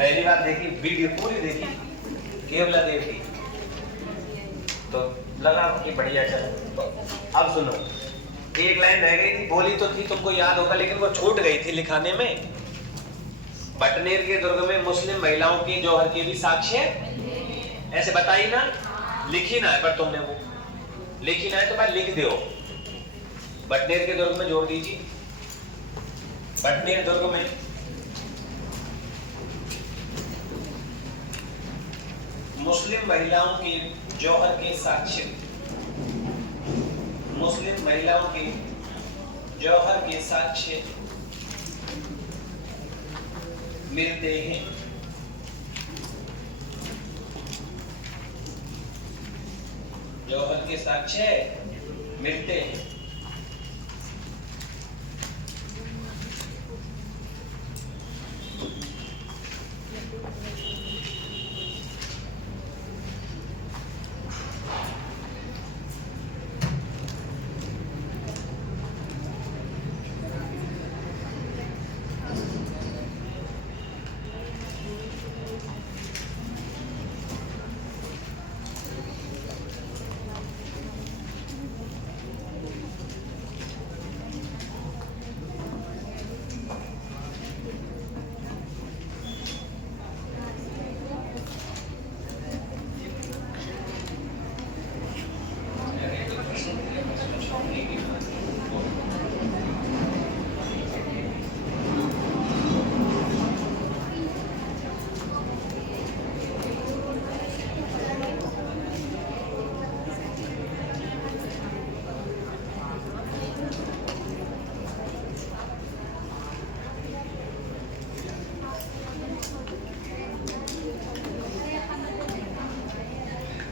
पहली बार देखी वीडियो पूरी देखी केवला देव की तो लगा कि बढ़िया चलो। अब सुनो, एक लाइन रह गई थी, बोली तो थी तुमको याद होगा लेकिन वो छूट गई थी लिखाने में। बटनेर के दुर्ग में मुस्लिम महिलाओं की जौहर के भी साक्ष्य ऐसे बताई ना, लिखी ना है पर तुमने वो लिखी ना है तो मैं लिख दो। बटनेर के दुर्ग में जोड़ दीजिए, बटनेर दुर्ग में मुस्लिम महिलाओं के जौहर के साक्ष्य, मुस्लिम महिलाओं के जौहर के साक्ष्य मिलते हैं। जौहर के साक्ष्य मिलते हैं।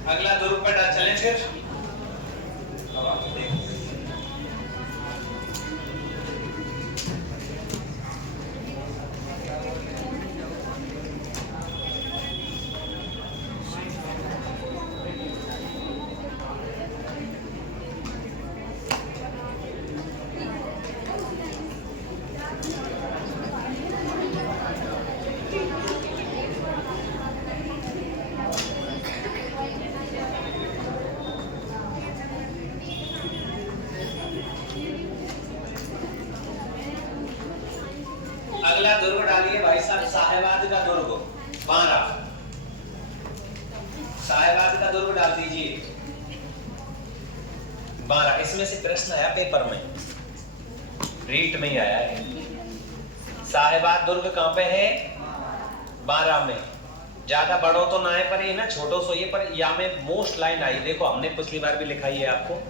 अगला 2 रुपए का चैलेंज कर। अब आप देखो अगला दुर्ग डालिए भाई साहब, साहेबाद का दुर्ग 12। साहेबाद का दुर्ग डाल दीजिए 12। इसमें से प्रश्न आया पेपर में, रीट में ही आया है। साहेबाद दुर्ग कहां पे है? 12 में। ज्यादा बड़ो तो ना है पर ये ना छोटो सो ये, पर या में मोस्ट लाइन आई। देखो हमने पिछली बार भी लिखाई है आपको,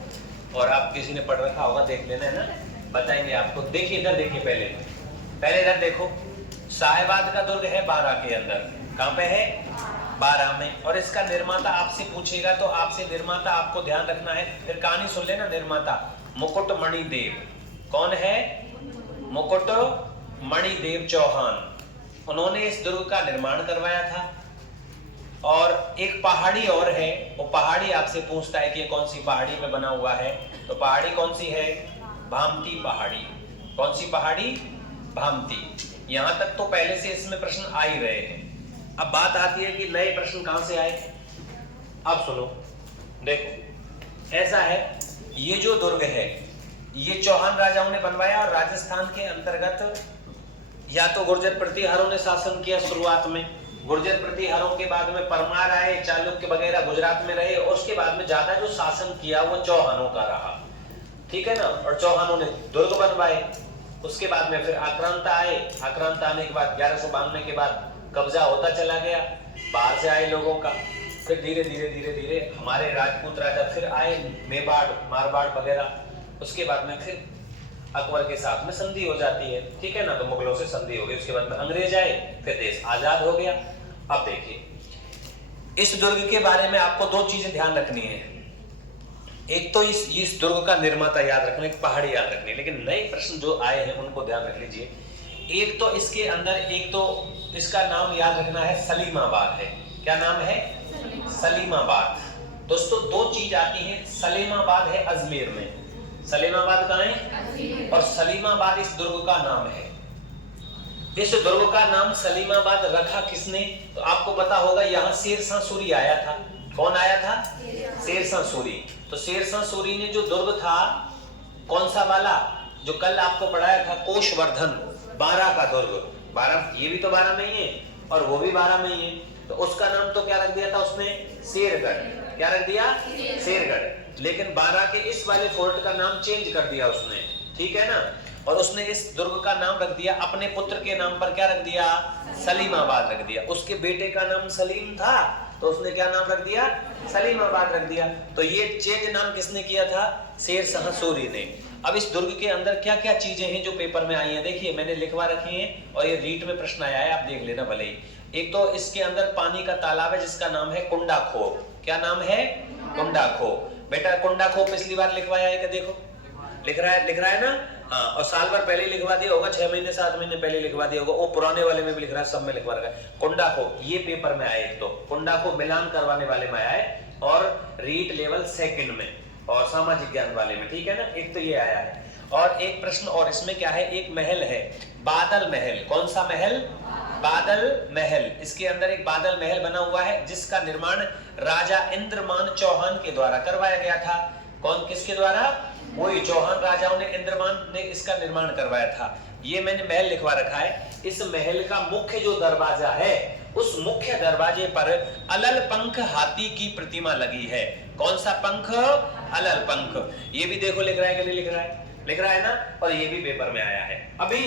और आप किसी ने पढ़ रखा होगा, देख लेना है ना, बताएंगे आपको। देखिए इधर देखिए, पहले इधर देखो, साहेबाद का दुर्ग है 12 के अंदर। कहां पे है? 12 में। और इसका निर्माता आपसे पूछेगा तो आपसे निर्माता आपको ध्यान रखना है। फिर कहानी सुन लेना। निर्माता मुकुटमणि देव। कौन है? मुकुटमणि देव चौहान। उन्होंने इस दुर्ग का निर्माण करवाया था। और एक पहाड़ी और है, वो पहाड़ी आपसे पूछता है कि कौन सी पहाड़ी में बना हुआ है। तो पहाड़ी कौन सी है? भामती पहाड़ी। कौन सी पहाड़ी? भामती। यहां तक तो पहले से इसमें प्रश्न आ ही रहे हैं। अब बात आती है कि नए प्रश्न कहां से आए। अब सुनो, देखो ऐसा है, ये जो दुर्ग है ये चौहान राजाओं ने बनवाया, और राजस्थान के अंतर्गत या तो गुर्जर प्रतिहारों ने शासन किया शुरुआत में। गुर्जर प्रतिहारों के बाद में परमार आए, चालुक्य वगैरह गुजरात में रहे, और उसके बाद में ज्यादा जो शासन किया वो चौहानों का रहा। ठीक है ना। और चौहानों ने दुर्ग बनवाए। उसके बाद में फिर आक्रांत आए। आक्रांत आने के बाद 1192 के बाद कब्जा होता चला गया बाहर से आए लोगों का। फिर धीरे धीरे धीरे धीरे हमारे राजपूत राजा फिर आए, मेवाड़ मारवाड़ वगैरह। उसके बाद में फिर अकबर के साथ में संधि हो जाती है। ठीक है ना। तो मुगलों से संधि हो गई। उसके बाद में अंग्रेज आए, फिर देश आजाद हो गया। अब देखिए, इस दुर्ग के बारे में आपको 2 चीजें ध्यान रखनी है। एक तो इस दुर्ग का निर्माता याद रखना, एक पहाड़ी याद रखनी है। लेकिन नए प्रश्न जो आए हैं उनको ध्यान रख लीजिए। एक तो इसके अंदर, एक तो इसका नाम याद रखना है, सलीमाबाद है। क्या नाम है? सलीमाबाद। दोस्तों 2 चीज आती है। सलीमाबाद है अजमेर में। सलीमाबाद कहाँ है? और सलीमाबाद इस दुर्ग का नाम है। इस दुर्ग का नाम सलीमाबाद रखा किसने? तो आपको पता होगा यहाँ शेरशाह सूरी आया था। कौन आया था? शेरशाह सूरी। तो शेरशाह सूरी ने जो दुर्ग था, कौन सा वाला, जो कल आपको पढ़ाया था, कोशवर्धन, 12 का दुर्ग, 12, ये भी तो 12 में ही है और वो भी 12 में ही है, तो उसका नाम तो क्या रख दिया था उसने? शेरगढ़। क्या रख दिया? शेरगढ़। लेकिन 12 के इस वाले फोर्ट का नाम चेंज कर दिया उसने, ठीक है ना, और उसने इस दुर्ग का नाम रख दिया अपने पुत्र के नाम पर, क्या रख दिया? सलीमाबाद रख दिया। उसके बेटे का नाम सलीम था तो उसने क्या नाम रख दिया? सलीमाबाद रख दिया। तो ये चेंज नाम किसने किया था? शेरशाह सूरी ने। अब इस दुर्ग के अंदर क्या क्या चीजें हैं जो पेपर में आई हैं, देखिए मैंने लिखवा रखी हैं और ये रीट में प्रश्न आया है, आप देख लेना भले ही। एक तो इसके अंदर पानी का तालाब है जिसका नाम है कुंडा खो। क्या नाम है? कुंडा खो। बेटा कुंडा खो पिछली बार लिखवाया है क्या? देखो लिख रहा है ना, हाँ, और साल भर पहले लिखवा दिया होगा, 6 महीने 7 महीने पहले लिखवा दिया होगा, वो पुराने वाले में भी लिख रहा है, सब में लिखवा रखा है। कुंडा खो ये पेपर में आए, तो कुंडा खो मिलान करवाने वाले में आया है और रीट लेवल 2nd में और सामाजिक ज्ञान वाले में, ठीक है ना, एक तो ये आया है। और एक प्रश्न और इसमें क्या है, एक महल है बादल महल। कौन सा महल? बादल महल। इसके अंदर एक बादल महल बना हुआ है जिसका निर्माण राजा इंद्रमान चौहान के द्वारा करवाया गया था। कौन, किसके द्वारा? वही चौहान राजाओं ने, इंद्रमान ने इसका निर्माण करवाया था। ये मैंने महल लिखवा रखा है। इस महल का मुख्य जो दरवाजा है, उस मुख्य दरवाजे पर अलल पंख हाथी की प्रतिमा लगी है। कौन सा पंख? अलल पंख। ये भी देखो लिख रहा है कि नहीं लिख रहा है? लिख रहा है ना, और ये भी पेपर में आया है अभी,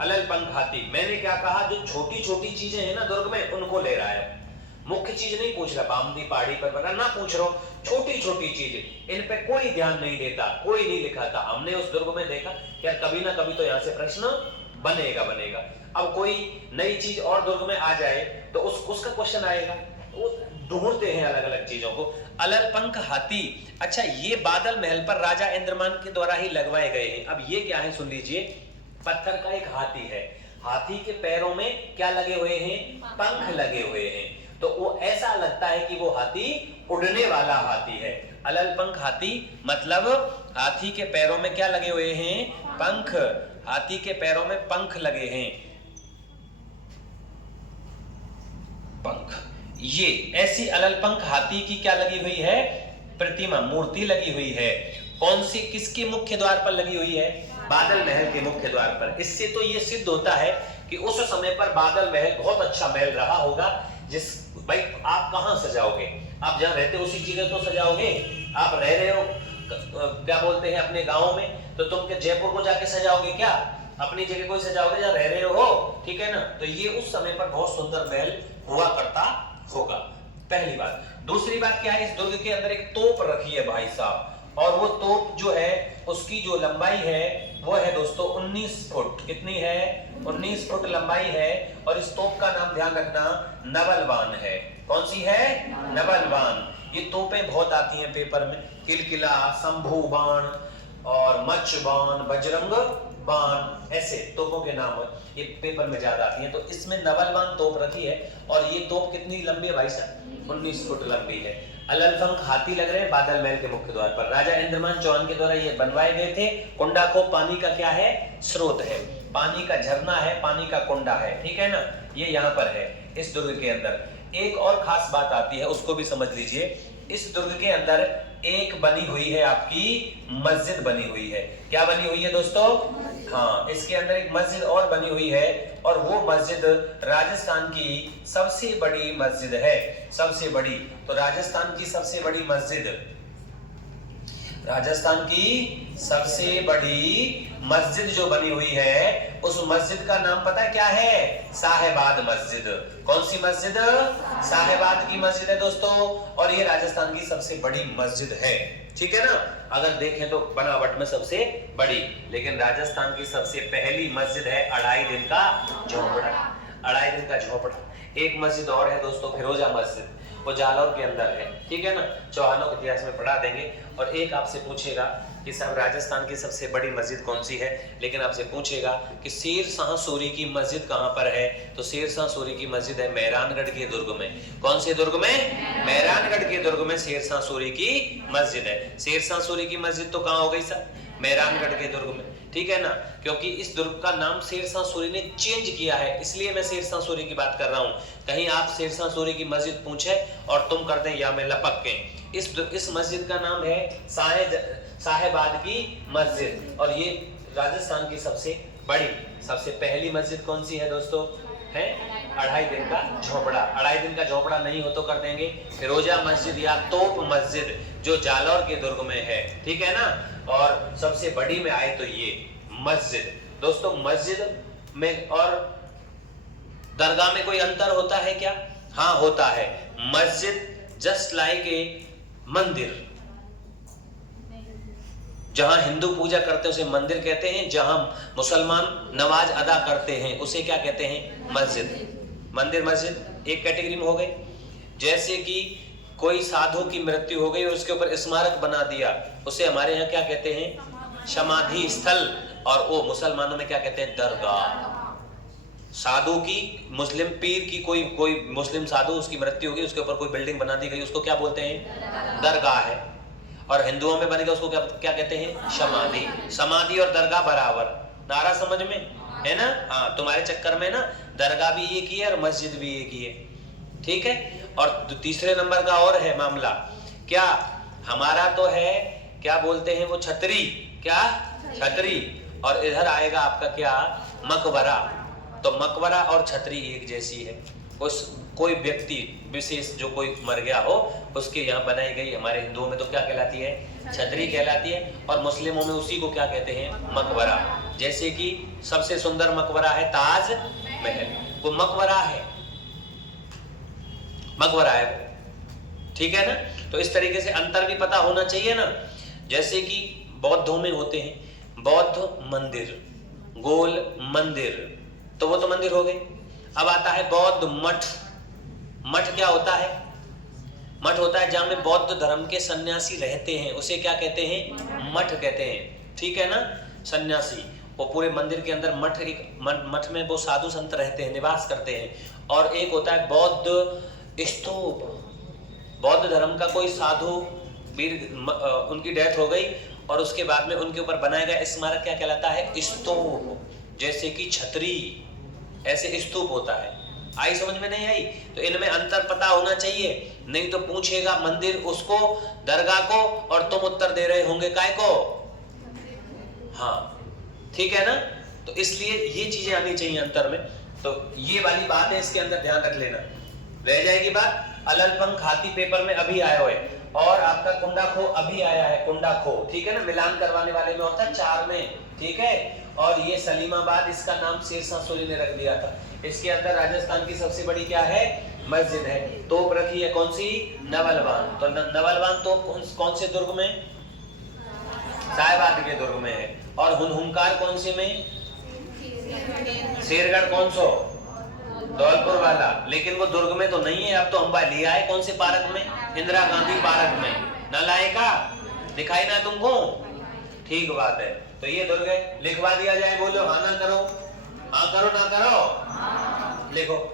अलल पंख हाथी। मैंने क्या कहा, जो छोटी छोटी चीजें हैं ना दुर्ग में, उनको ले रहा है, मुख्य चीज नहीं पूछ रहा, बामदी पहाड़ी पर बना ना पूछ रहा हूं, छोटी छोटी चीजें, इन पे कोई ध्यान नहीं देता, कोई नहीं लिखा था। हमने उस दुर्ग में देखा यार कभी ना कभी तो यहाँ से प्रश्न बनेगा। अब कोई नई चीज और दुर्ग में आ जाए तो उसका क्वेश्चन आएगा, वो ढूंढते हैं अलग अलग चीजों को। अलल पंख हाथी, अच्छा ये बादल महल पर राजा इंद्रमान के द्वारा ही लगवाए गए हैं। अब ये क्या है सुन लीजिए, पत्थर का एक हाथी है, हाथी के पैरों में क्या लगे हुए हैं? पंख लगे हुए हैं, तो वो ऐसा लगता है कि वो हाथी उड़ने वाला हाथी है। अलल पंख हाथी मतलब हाथी के पैरों में क्या लगे हुए हैं? पंख। हाथी के पैरों में पंख लगे हैं, पंख। ये ऐसी अलल पंख हाथी की क्या लगी हुई है? प्रतिमा, मूर्ति लगी हुई है। कौन सी, किसके मुख्य द्वार पर लगी हुई है? बादल महल के मुख्य द्वार पर। इससे तो ये सिद्ध होता है कि उस समय पर बादल महल बहुत अच्छा महल रहा होगा। जिस भाई आप कहां सजाओगे? आप जहां रहते हो उसी जगह तो सजाओगे। आप रह रहे हो क्या बोलते हैं अपने गांव में, तो तुम क्या जयपुर को जाके सजाओगे क्या? अपनी जगह कोई सजाओगे जहां रह रहे हो, ठीक है ना। तो ये उस समय पर बहुत सुंदर महल हुआ करता होगा, पहली बात। दूसरी बात क्या है, इस दुर्ग के अंदर एक तोप रखी है भाई साहब, और वो तोप जो है उसकी जो लंबाई है वो है दोस्तों 19 फुट। कितनी है? 19 फुट लंबाई है। और इस तोप का नाम ध्यान रखना नवलवान है। कौन सी है? नवलवान। ये तोपें बहुत आती हैं पेपर में, किलकिला, शंभू बाण और मच्छ बाण, बजरंग बाण, ऐसे तोपों के नाम ये पेपर में ज्यादा आती हैं। तो इसमें नवलवान तोप रखी है और ये तोप कितनी लंबी है भाई साहब? 19 फुट लंबी है। अलल पंख हाथी लग रहे हैं बादल महल के मुख्य द्वार पर। राजा इंद्रमान चौहान के द्वारा ये बनवाए गए थे। कुंडा को पानी का क्या है? स्रोत है, पानी का झरना है, पानी का कुंडा है, ठीक है ना। ये यहाँ पर है इस दुर्ग के अंदर। एक और खास बात आती है, उसको भी समझ लीजिए। इस दुर्ग के अंदर एक बनी हुई है आपकी मस्जिद बनी हुई है। क्या बनी हुई है दोस्तों? हाँ, इसके अंदर एक मस्जिद और बनी हुई है और वो मस्जिद राजस्थान की सबसे बड़ी मस्जिद है, सबसे बड़ी। तो राजस्थान की सबसे बड़ी मस्जिद, राजस्थान की सबसे बड़ी मस्जिद जो बनी हुई है, उस मस्जिद का नाम पता है क्या है? साहेबाद मस्जिद। कौन सी मस्जिद? साहेबाद की मस्जिद है दोस्तों, और ये राजस्थान की सबसे बड़ी मस्जिद है, ठीक है ना। अगर देखें तो बनावट में सबसे बड़ी, लेकिन राजस्थान की सबसे पहली मस्जिद है अढ़ाई दिन का झोपड़ा। अढ़ाई दिन का झोपड़ा। एक मस्जिद और है दोस्तों, फिरोजा मस्जिद, वो जालौर के अंदर है, ठीक है ना। चौहानों के इतिहास में पढ़ा देंगे। और एक आपसे पूछेगा कि साहब राजस्थान की सबसे बड़ी मस्जिद कौन सी है, लेकिन आपसे पूछेगा कि शेरशाह सूरी की मस्जिद कहां पर है, तो शेरशाह सूरी की मस्जिद है मेहरानगढ़ के दुर्ग में। कौन से दुर्ग में? मेहरानगढ़ के दुर्ग में शेरशाह सूरी की मस्जिद है। शेरशाह सूरी की मस्जिद तो कहां हो गई सर? मेहरानगढ़ के दुर्ग में। ठीक है ना, क्योंकि इस दुर्ग का नाम शेरशाह सूरी ने चेंज किया है, इसलिए मैं शेरशाह सूरी की बात कर रहा हूँ। कहीं आप शेरशाह सूरी की मस्जिद पूछे और तुम कर दें या में लपक के। इस मस्जिद का नाम है साहेबाद की मस्जिद, और ये राजस्थान की सबसे बड़ी, सबसे पहली मस्जिद कौन सी है दोस्तों? है 2.5 दिन का झोपड़ा। 2.5 दिन का झोपड़ा नहीं हो तो कर देंगे फिरोजा मस्जिद या तोप मस्जिद, जो जालौर के दुर्ग में है, ठीक है ना। और सबसे बड़ी में आए तो ये मस्जिद। दोस्तों मस्जिद में और दरगाह में कोई अंतर होता है क्या? हाँ होता है। मस्जिद जस्ट लाइक ए मंदिर, जहां हिंदू पूजा करते हैं उसे मंदिर कहते हैं, जहां मुसलमान नमाज अदा करते हैं उसे क्या कहते हैं? मस्जिद। मंदिर मस्जिद एक कैटेगरी में हो गई। जैसे कि कोई साधु की मृत्यु हो गई और उसके ऊपर स्मारक बना दिया, उसे हमारे यहाँ क्या कहते हैं? समाधि स्थल। और वो मुसलमानों में क्या कहते हैं? दरगाह। साधु की, मुस्लिम पीर की, कोई मुस्लिम साधु, उसकी मृत्यु होगी, उसके ऊपर कोई बिल्डिंग बना दी गई, उसको क्या बोलते हैं? दरगाह है। और हिंदुओं में बनेगा उसको क्या कहते हैं? समाधि। समाधि और दरगाह बराबर, नारा समझ में है ना? हाँ, तुम्हारे चक्कर में ना दरगाह भी एक ही है और मस्जिद भी एक ही है, ठीक है। और तीसरे नंबर का और है मामला, क्या हमारा तो है, क्या बोलते हैं वो? छतरी। क्या? छतरी। और इधर आएगा आपका क्या? मकबरा। तो मकबरा और छतरी एक जैसी है। उस कोई व्यक्ति विशेष जो कोई मर गया हो उसके यहाँ बनाई गई, हमारे हिंदुओं में तो क्या कहलाती है? छतरी कहलाती है, और मुस्लिमों में उसी को क्या कहते हैं? मकबरा। जैसे कि सबसे सुंदर मकबरा है ताज महल, वो मकबरा है, मकबरा है वो, ठीक है ना। तो इस तरीके से अंतर भी पता होना चाहिए ना। जैसे कि बौद्धों में होते हैं बौद्ध मंदिर, गोल मंदिर, तो वो तो मंदिर हो गए। अब आता है बौद्ध मठ। मठ क्या होता है? मठ होता है जहां में बौद्ध धर्म के सन्यासी रहते हैं, उसे क्या कहते हैं? मठ कहते हैं, ठीक है ना। सन्यासी, वो पूरे मंदिर के अंदर मठ, एक मठ में वो साधु संत रहते हैं, निवास करते हैं। और एक होता है बौद्ध स्तूप। बौद्ध धर्म का कोई साधु वीर, उनकी डेथ हो गई और उसके बाद में उनके ऊपर बनाया गया स्मारक क्या कहलाता है? स्तूप। जैसे कि छतरी, ऐसे स्तूप होता है। आई समझ में? नहीं आई? तो इनमें अंतर पता होना चाहिए, नहीं तो पूछेगा मंदिर उसको, दरगाह को, और तुम उत्तर दे रहे होंगे काय को? हाँ, ठीक है ना। तो इसलिए ये चीजें आनी चाहिए अंतर में। तो ये वाली बात है, इसके अंदर ध्यान रख लेना। रह जाएगी बात। अललपंख हाथी पेपर में अभी आया हुआ है, और आपका कुंडा खो अभी आया है, कुंडा खो, ठीक है ना। मिलान करवाने वाले में होता है 4 में, ठीक है। और ये सलीमाबाद, इसका नाम शेरशाह सूरी ने रख दिया था। इसके अंदर राजस्थान की सबसे बड़ी क्या है? मस्जिद है। तोप रखी है कौन सी? नवलबान। तो नवलबान तो कौन से दुर्ग में? साहेबाद के दुर्ग में है। और हुंकार कौन से में? शेरगढ़ कौन सो? धौलपुर वाला। लेकिन वो दुर्ग में तो नहीं है, अब तो हम लिया है कौन से पार्क में? इंदिरा गांधी पार्क में। न लाएगा? दिखाई ना तुमको? ठीक बात है। तो ये दुर्ग है, लिखवा दिया जाए, बोलो हाँ ना करो? हाँ करो ना करो? लिखो।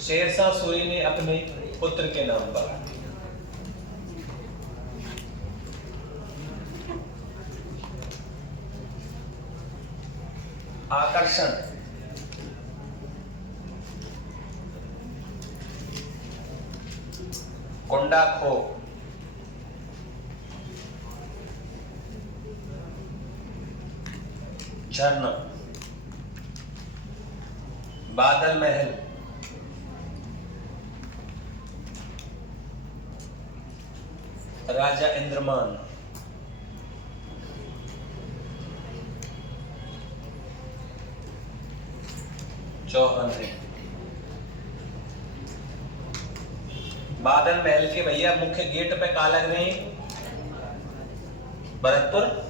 शेरशाह सूरी ने अपने पुत्र के नाम पर आकर्षण, कुंडा खो, झरना, बादल महल, राजा इंद्रमान, चौहान है। बादल महल के भैया मुख्य गेट पे का लग रहे हैं? भरतपुर।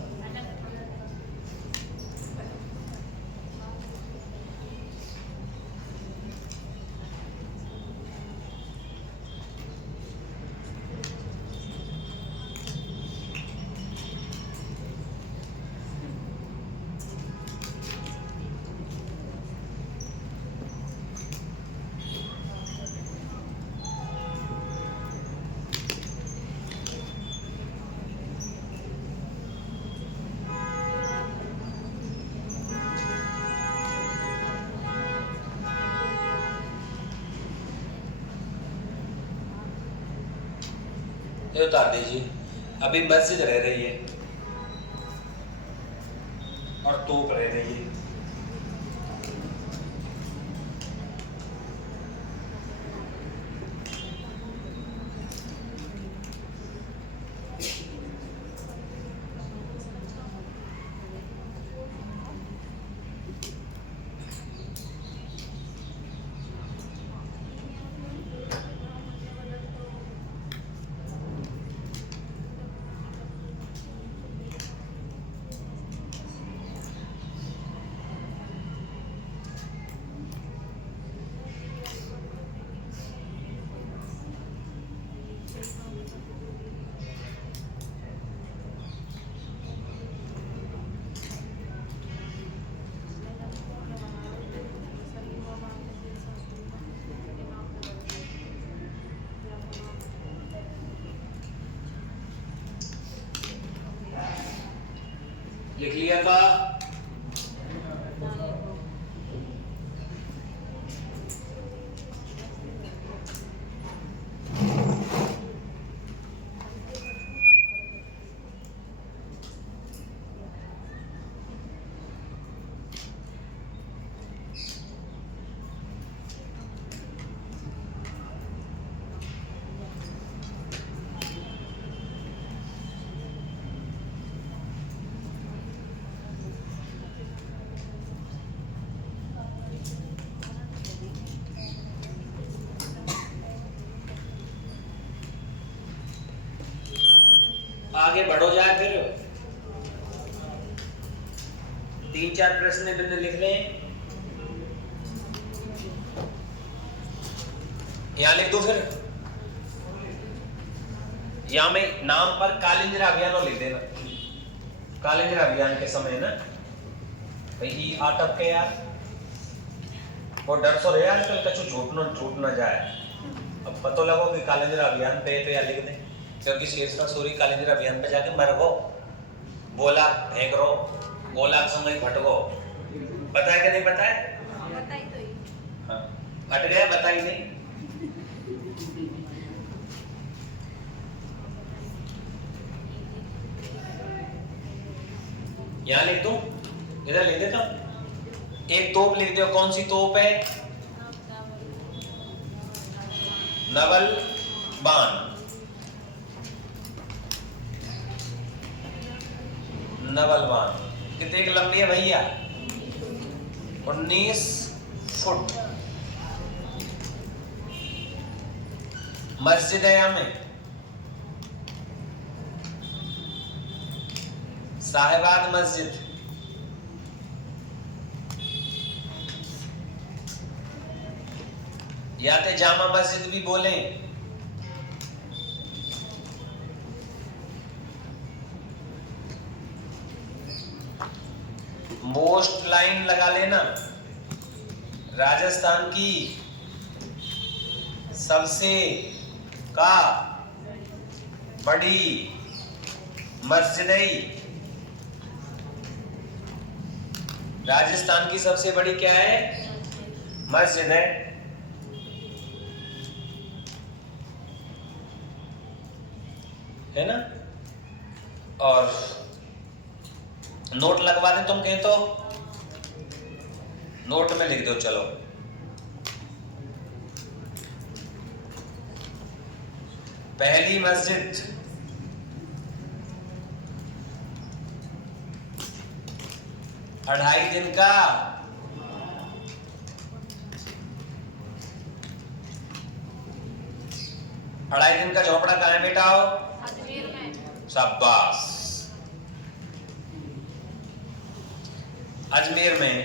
ये उतार दीजिए। अभी मस्जिद रह रही है और तोप रह रही है। लिख लिया था। आगे बढ़ो जाए फिर 3-4 प्रश्न मैंने लिख रहे हैं, यहां लिख दो। फिर यहां में नाम पर कालिंद्रा अभियान लिख देना। कालिंद्रा अभियान के समय ना भाई आटप के यार वो डर सो रहे आजकल कछु छूट ना जाए। अब पता लगो कि कालिंद्रा अभियान पे तो या लिख दे, क्योंकि शेरशाह सूरी कालिंद्रा अभियान पे जाके मर गो, बोला फेंक रो, गोला संग ही फट गो। पता है कि नहीं पता है? बताई तो ही। हाँ फट गया, बताई नहीं। यहाँ लिख दो, इधर लिख देता हूं। एक तोप लिख दो। कौन सी तोप है? नवल बाण। नवलवान कितने की लंबी है भैया? 19 फुट। मस्जिद है यहाँ में साहिबाद मस्जिद। या तो जामा मस्जिद भी बोलें। मोस्ट लाइन लगा लेना। राजस्थान की सबसे का बड़ी मस्जिद है। राजस्थान की सबसे बड़ी क्या है? मस्जिद है। है ना? और नोट लगवा दे तुम कहें तो नोट में लिख दो। चलो पहली मस्जिद अढ़ाई दिन का झोपड़ा कहाँ है बेटा? अजमेर में। शाबाश, अजमेर में।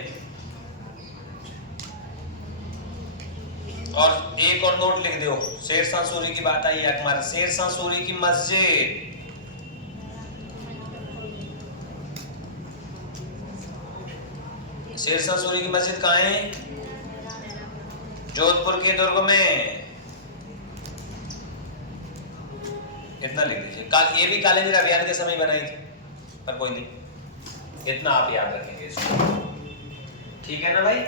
और एक और नोट लिख दो। शेरशाह सूरी की बात आई है हमारे। शेरशाह सूरी की मस्जिद शेरशाह सूरी की मस्जिद कहाँ है? जोधपुर के दुर्ग में। इतना लिख दीजिए। ये भी कालिंदी अभियान के समय बनाई थी, पर कोई नहीं, इतना आप याद रखेंगे इसको। ठीक है ना भाई?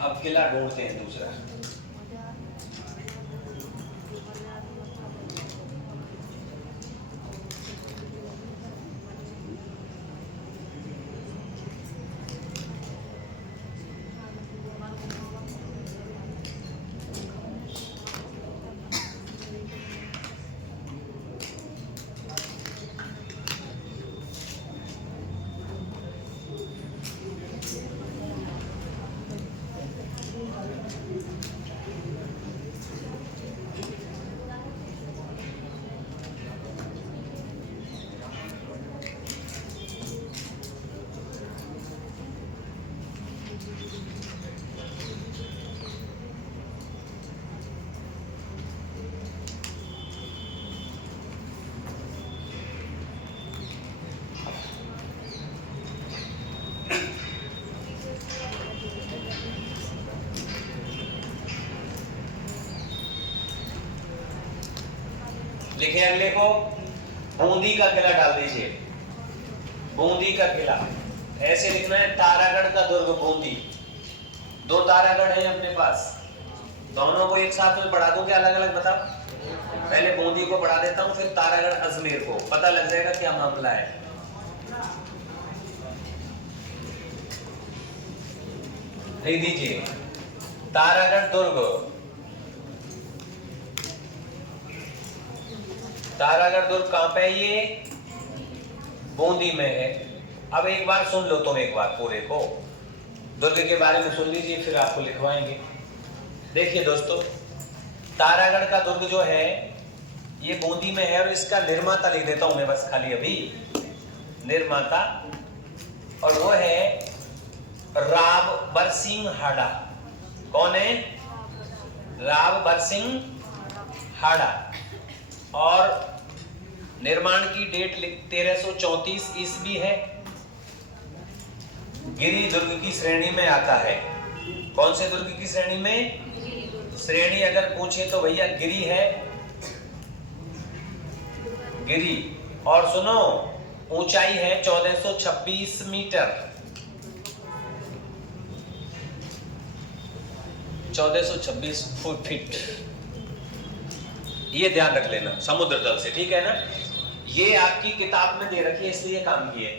अब किला ढूंढते हैं दूसरा। लिखे अगले को, बूंदी का किला डाल दीजिए, बूंदी का किला। ऐसे लिखना है तारागढ़ का दुर्ग बूंदी। दो तारागढ़ है अपने पास, दोनों को एक साथ में पढ़ा दूं क्या अलग अलग बता? पहले बूंदी को पढ़ा देता हूं, फिर तारागढ़ अजमेर को, पता लग जाएगा क्या मामला है। लिख दीजिए तारागढ़ दुर्ग, तारागढ़ दुर्ग कहां पे है? ये बूंदी में है। अब एक बार सुन लो तुम, एक बार पूरे को दुर्ग के बारे में सुन लीजिए, फिर आपको लिखवाएंगे। देखिए दोस्तों, तारागढ़ का दुर्ग जो है ये बूंदी में है, और इसका निर्माता लिख देता हूं मैं बस खाली अभी, निर्माता, और वो है राव बरसिंह हाड़ा। कौन है? राव बरसिंह हाड़ा। और निर्माण की डेट 1334 ईस्वी है। गिरी दुर्ग की श्रेणी में आता है। कौन से दुर्ग की श्रेणी में? श्रेणी अगर पूछे तो भैया गिरी है, गिरी। और सुनो, ऊंचाई है 1426 मीटर, 1426 फीट। ये ध्यान रख लेना, समुद्र तल से, ठीक है ना? ये आपकी किताब में दे रखी है, इसलिए काम किए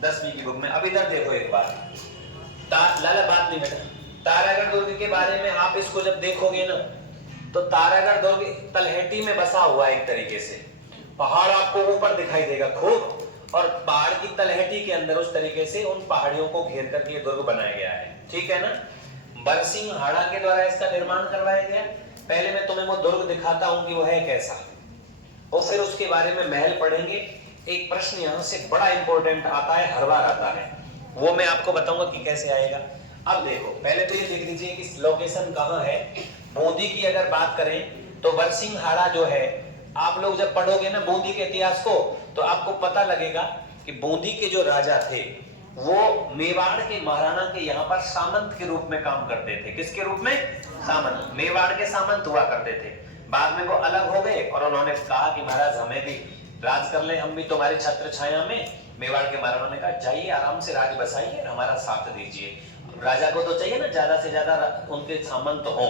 10वीं की बुक में। अब इधर देखो एक बार, लाला बात नहीं बेटा, तारागढ़ दुर्ग के बारे में आप इसको जब देखोगे ना, तो तारागढ़ दुर्ग तलहटी में बसा हुआ है एक तरीके से। पहाड़ आपको ऊपर दिखाई देगा खूब, और पहाड़ की तलहटी के अंदर उस तरीके से उन पहाड़ियों को घेर करके ये दुर्ग बनाया गया है, ठीक है ना? बरसिंह हाड़ा के द्वारा इसका निर्माण करवाया गया। पहले मैं तुम्हें वो दुर्ग दिखाता हूं कि वो है कैसा, और फिर उसके बारे में महल पढ़ेंगे। एक प्रश्न यहां से बड़ा इंपॉर्टेंट आता है, हर बार आता है, वो मैं आपको बताऊंगा कि कैसे आएगा। अब देखो, पहले तो ये देख लीजिए कि लोकेशन कहां है। बूंदी की अगर बात करें तो बरसिंह हाड़ा जो है, आप लोग जब पढ़ोगे ना बूंदी के इतिहास को, तो आपको पता लगेगा कि बूंदी के जो राजा थे वो मेवाड़ के महाराणा के यहाँ पर सामंत के रूप में काम करते थे। किसके रूप में? सामंत। मेवाड़ के सामंत हुआ करते थे। बाद में वो अलग हो गए और उन्होंने कहा कि महाराज हमें भी राज कर ले, हम भी तुम्हारे छत्र छाया में। मेवाड़ के महाराणा ने कहा जाइए आराम से राज बसाइए, हमारा साथ दीजिए। राजा को तो चाहिए ना ज्यादा से ज्यादा उनके सामंत हो।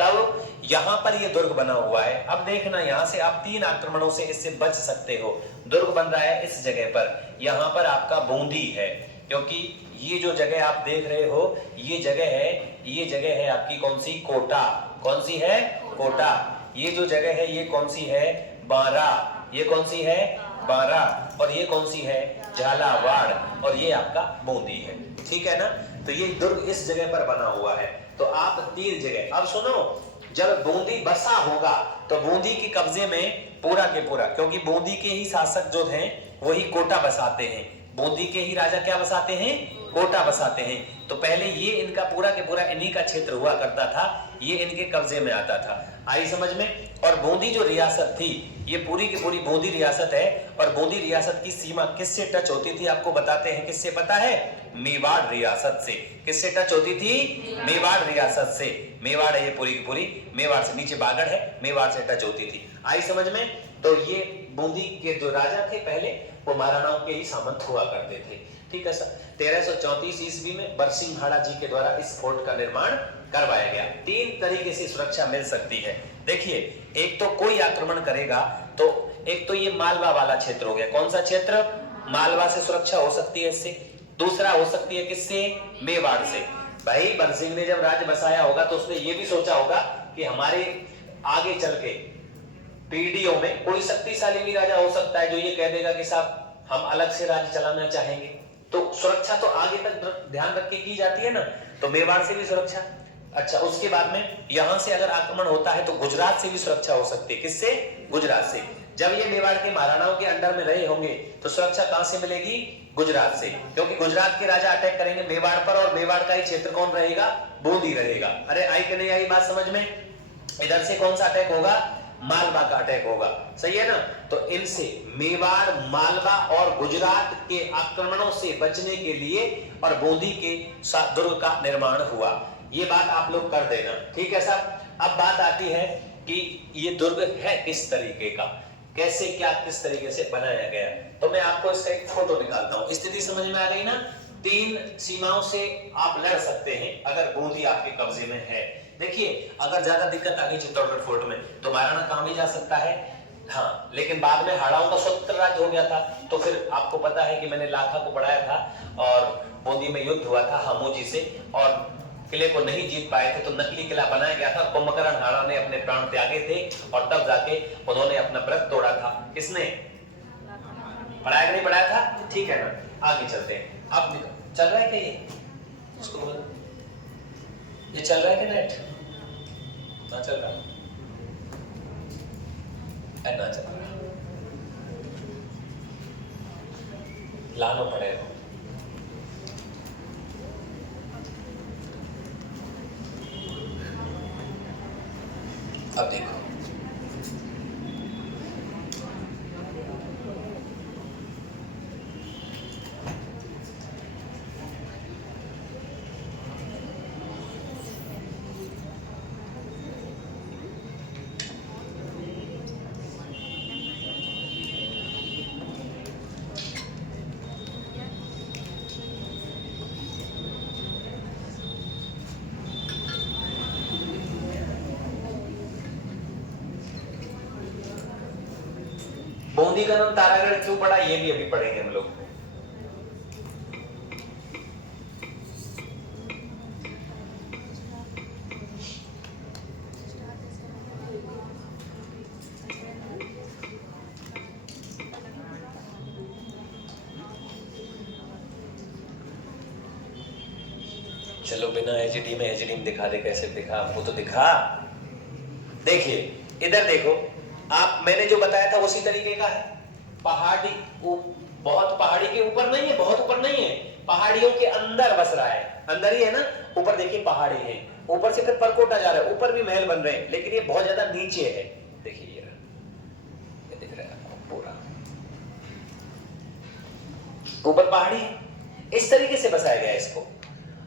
तब यहाँ पर ये दुर्ग बना हुआ है। अब देखना, यहाँ से आप 3 आक्रमणों से इससे बच सकते हो। दुर्ग बन रहा है इस जगह पर, यहाँ पर आपका बूंदी है, क्योंकि ये जो जगह आप देख रहे हो ये जगह है आपकी कौन सी? कोटा। कौन सी है? कोटा। ये जो जगह है ये कौन सी है? बारा। ये कौन सी है? बारा। और ये कौन सी है? झालावाड़। और ये आपका बूंदी है, ठीक है ना? तो ये दुर्ग इस जगह पर बना हुआ है। तो आप 3 जगह, अब सुनो, जब बूंदी बसा होगा तो बूंदी के कब्जे में पूरा के पूरा, क्योंकि बूंदी के ही शासक जो हैं वही कोटा बसाते हैं, बूंदी के ही राजा क्या बसाते हैं? कोटा बसाते हैं। तो पहले ये इनका पूरा के पूरा इन्हीं का क्षेत्र हुआ करता था, ये इनके कब्जे में आता था। आई समझ में? और बूंदी जो रियासत थी ये पूरी की पूरी बूंदी रियासत है, और बूंदी रियासत की सीमा किससे टच होती थी आपको बताते हैं। किससे पता है? मेवाड़ रियासत से। किससे टच होती थी? मेवाड़ रियासत से। मेवाड़ है ये पूरी की पूरी, मेवाड़ से नीचे बागड़ है, मेवाड़ से टच होती थी। आई समझ में? तो ये बूंदी के जो राजा थे पहले वो महाराणाओं के ही सामंत हुआ करते थे, ठीक है सर। 1334 ईस्वी में बरसिंह हाड़ा जी के द्वारा इस फोर्ट का निर्माण करवाया गया। 3 तरीके से सुरक्षा मिल सकती है। देखिए, एक तो कोई आक्रमण करेगा तो एक तो ये मालवा वाला क्षेत्र हो गया। कौन सा क्षेत्र? मालवा से सुरक्षा हो सकती है इससे। दूसरा हो सकती है किससे? मेवाड़ से। भाई बरसिंह ने जब राज्य बसाया होगा तो उसने ये भी सोचा होगा कि हमारे आगे चल के पीढ़ियों में कोई शक्तिशाली भी राजा हो सकता है जो ये कह देगा कि साहब हम अलग से राज्य चलाना चाहेंगे। तो सुरक्षा तो आगे तक ध्यान रख के की जाती है ना, तो मेवाड़ से भी सुरक्षा। अच्छा, उसके बाद में यहां से अगर आक्रमण होता है तो गुजरात से भी सुरक्षा हो सकती है। किससे? गुजरात से। जब ये मेवाड़ के महाराणाओं के अंडर में रहे होंगे तो सुरक्षा कहां से मिलेगी? गुजरात से, क्योंकि गुजरात के राजा अटैक करेंगे मेवाड़ पर, और मेवाड़ का ही क्षेत्र कौन रहेगा? बूंदी रहेगा। अरे आई कि नहीं आई बात समझ में? इधर से कौन सा अटैक होगा? मालवा का अटैक होगा, सही है ना? तो इनसे मेवाड़, मालवा और गुजरात के आक्रमणों से बचने के लिए और बूंदी के दुर्ग का निर्माण हुआ। ये बात आप लोग कर देना, ठीक है साहब। अब बात आती है कि ये दुर्ग है किस तरीके का। कैसे क्या किस तरीके से बनाया गया। तो मैं आपको इसका एक फोटो निकालता हूं। स्थिति समझ में आ गई ना। 3 सीमाओं से आप लड़ सकते हैं अगर बूंदी आपके कब्जे में है। देखिए अगर ज्यादा दिक्कत आ गई चित्तौड़गढ़ फोर्ट में तो महाराणा काम ही जा सकता है, हाँ, लेकिन बाद में हाड़ाओं का स्वतंत्र राज्य हो गया था। तो फिर आपको पता है कि मैंने लाखा को बढ़ाया था और बूंदी में युद्ध हुआ था हामूजी से और किले को नहीं जीत पाए थे, तो नकली किला बनाया गया था। कुंभकर्ण हाड़ा ने अपने प्राण त्यागे थे और तब जाके उन्होंने अपना व्रत तोड़ा था। किसने बढ़ाया नहीं बढ़ाया था? ठीक है ना, आगे चलते हैं। अब चल रहा है क्या ये? उसको बोल, ये चल रहा है कि नेट ना चल रहा है? ना चल रहा, लाना पड़ेगा। अब देखो बूंदी का नाम तारागढ़ क्यों पड़ा, ये भी अभी पढ़ेंगे हम लोग। चलो बिना एचडी में एचडी में दिखा दे, कैसे दिखा आपको? तो दिखा। देखिए इधर देखो आप, मैंने जो बताया था उसी तरीके का है। पहाड़ी बहुत पहाड़ी के ऊपर नहीं है, बहुत ऊपर नहीं है, पहाड़ियों के अंदर बस रहा है। अंदर ही है ना, ऊपर देखिए पहाड़ी है, ऊपर से फिर परकोटा जा रहा है, ऊपर भी महल बन रहे हैं, लेकिन ये बहुत ज्यादा नीचे है। देखिए ये दिख रहा है आपको पूरा ऊपर पहाड़ी है, इस तरीके से बसाया गया है इसको।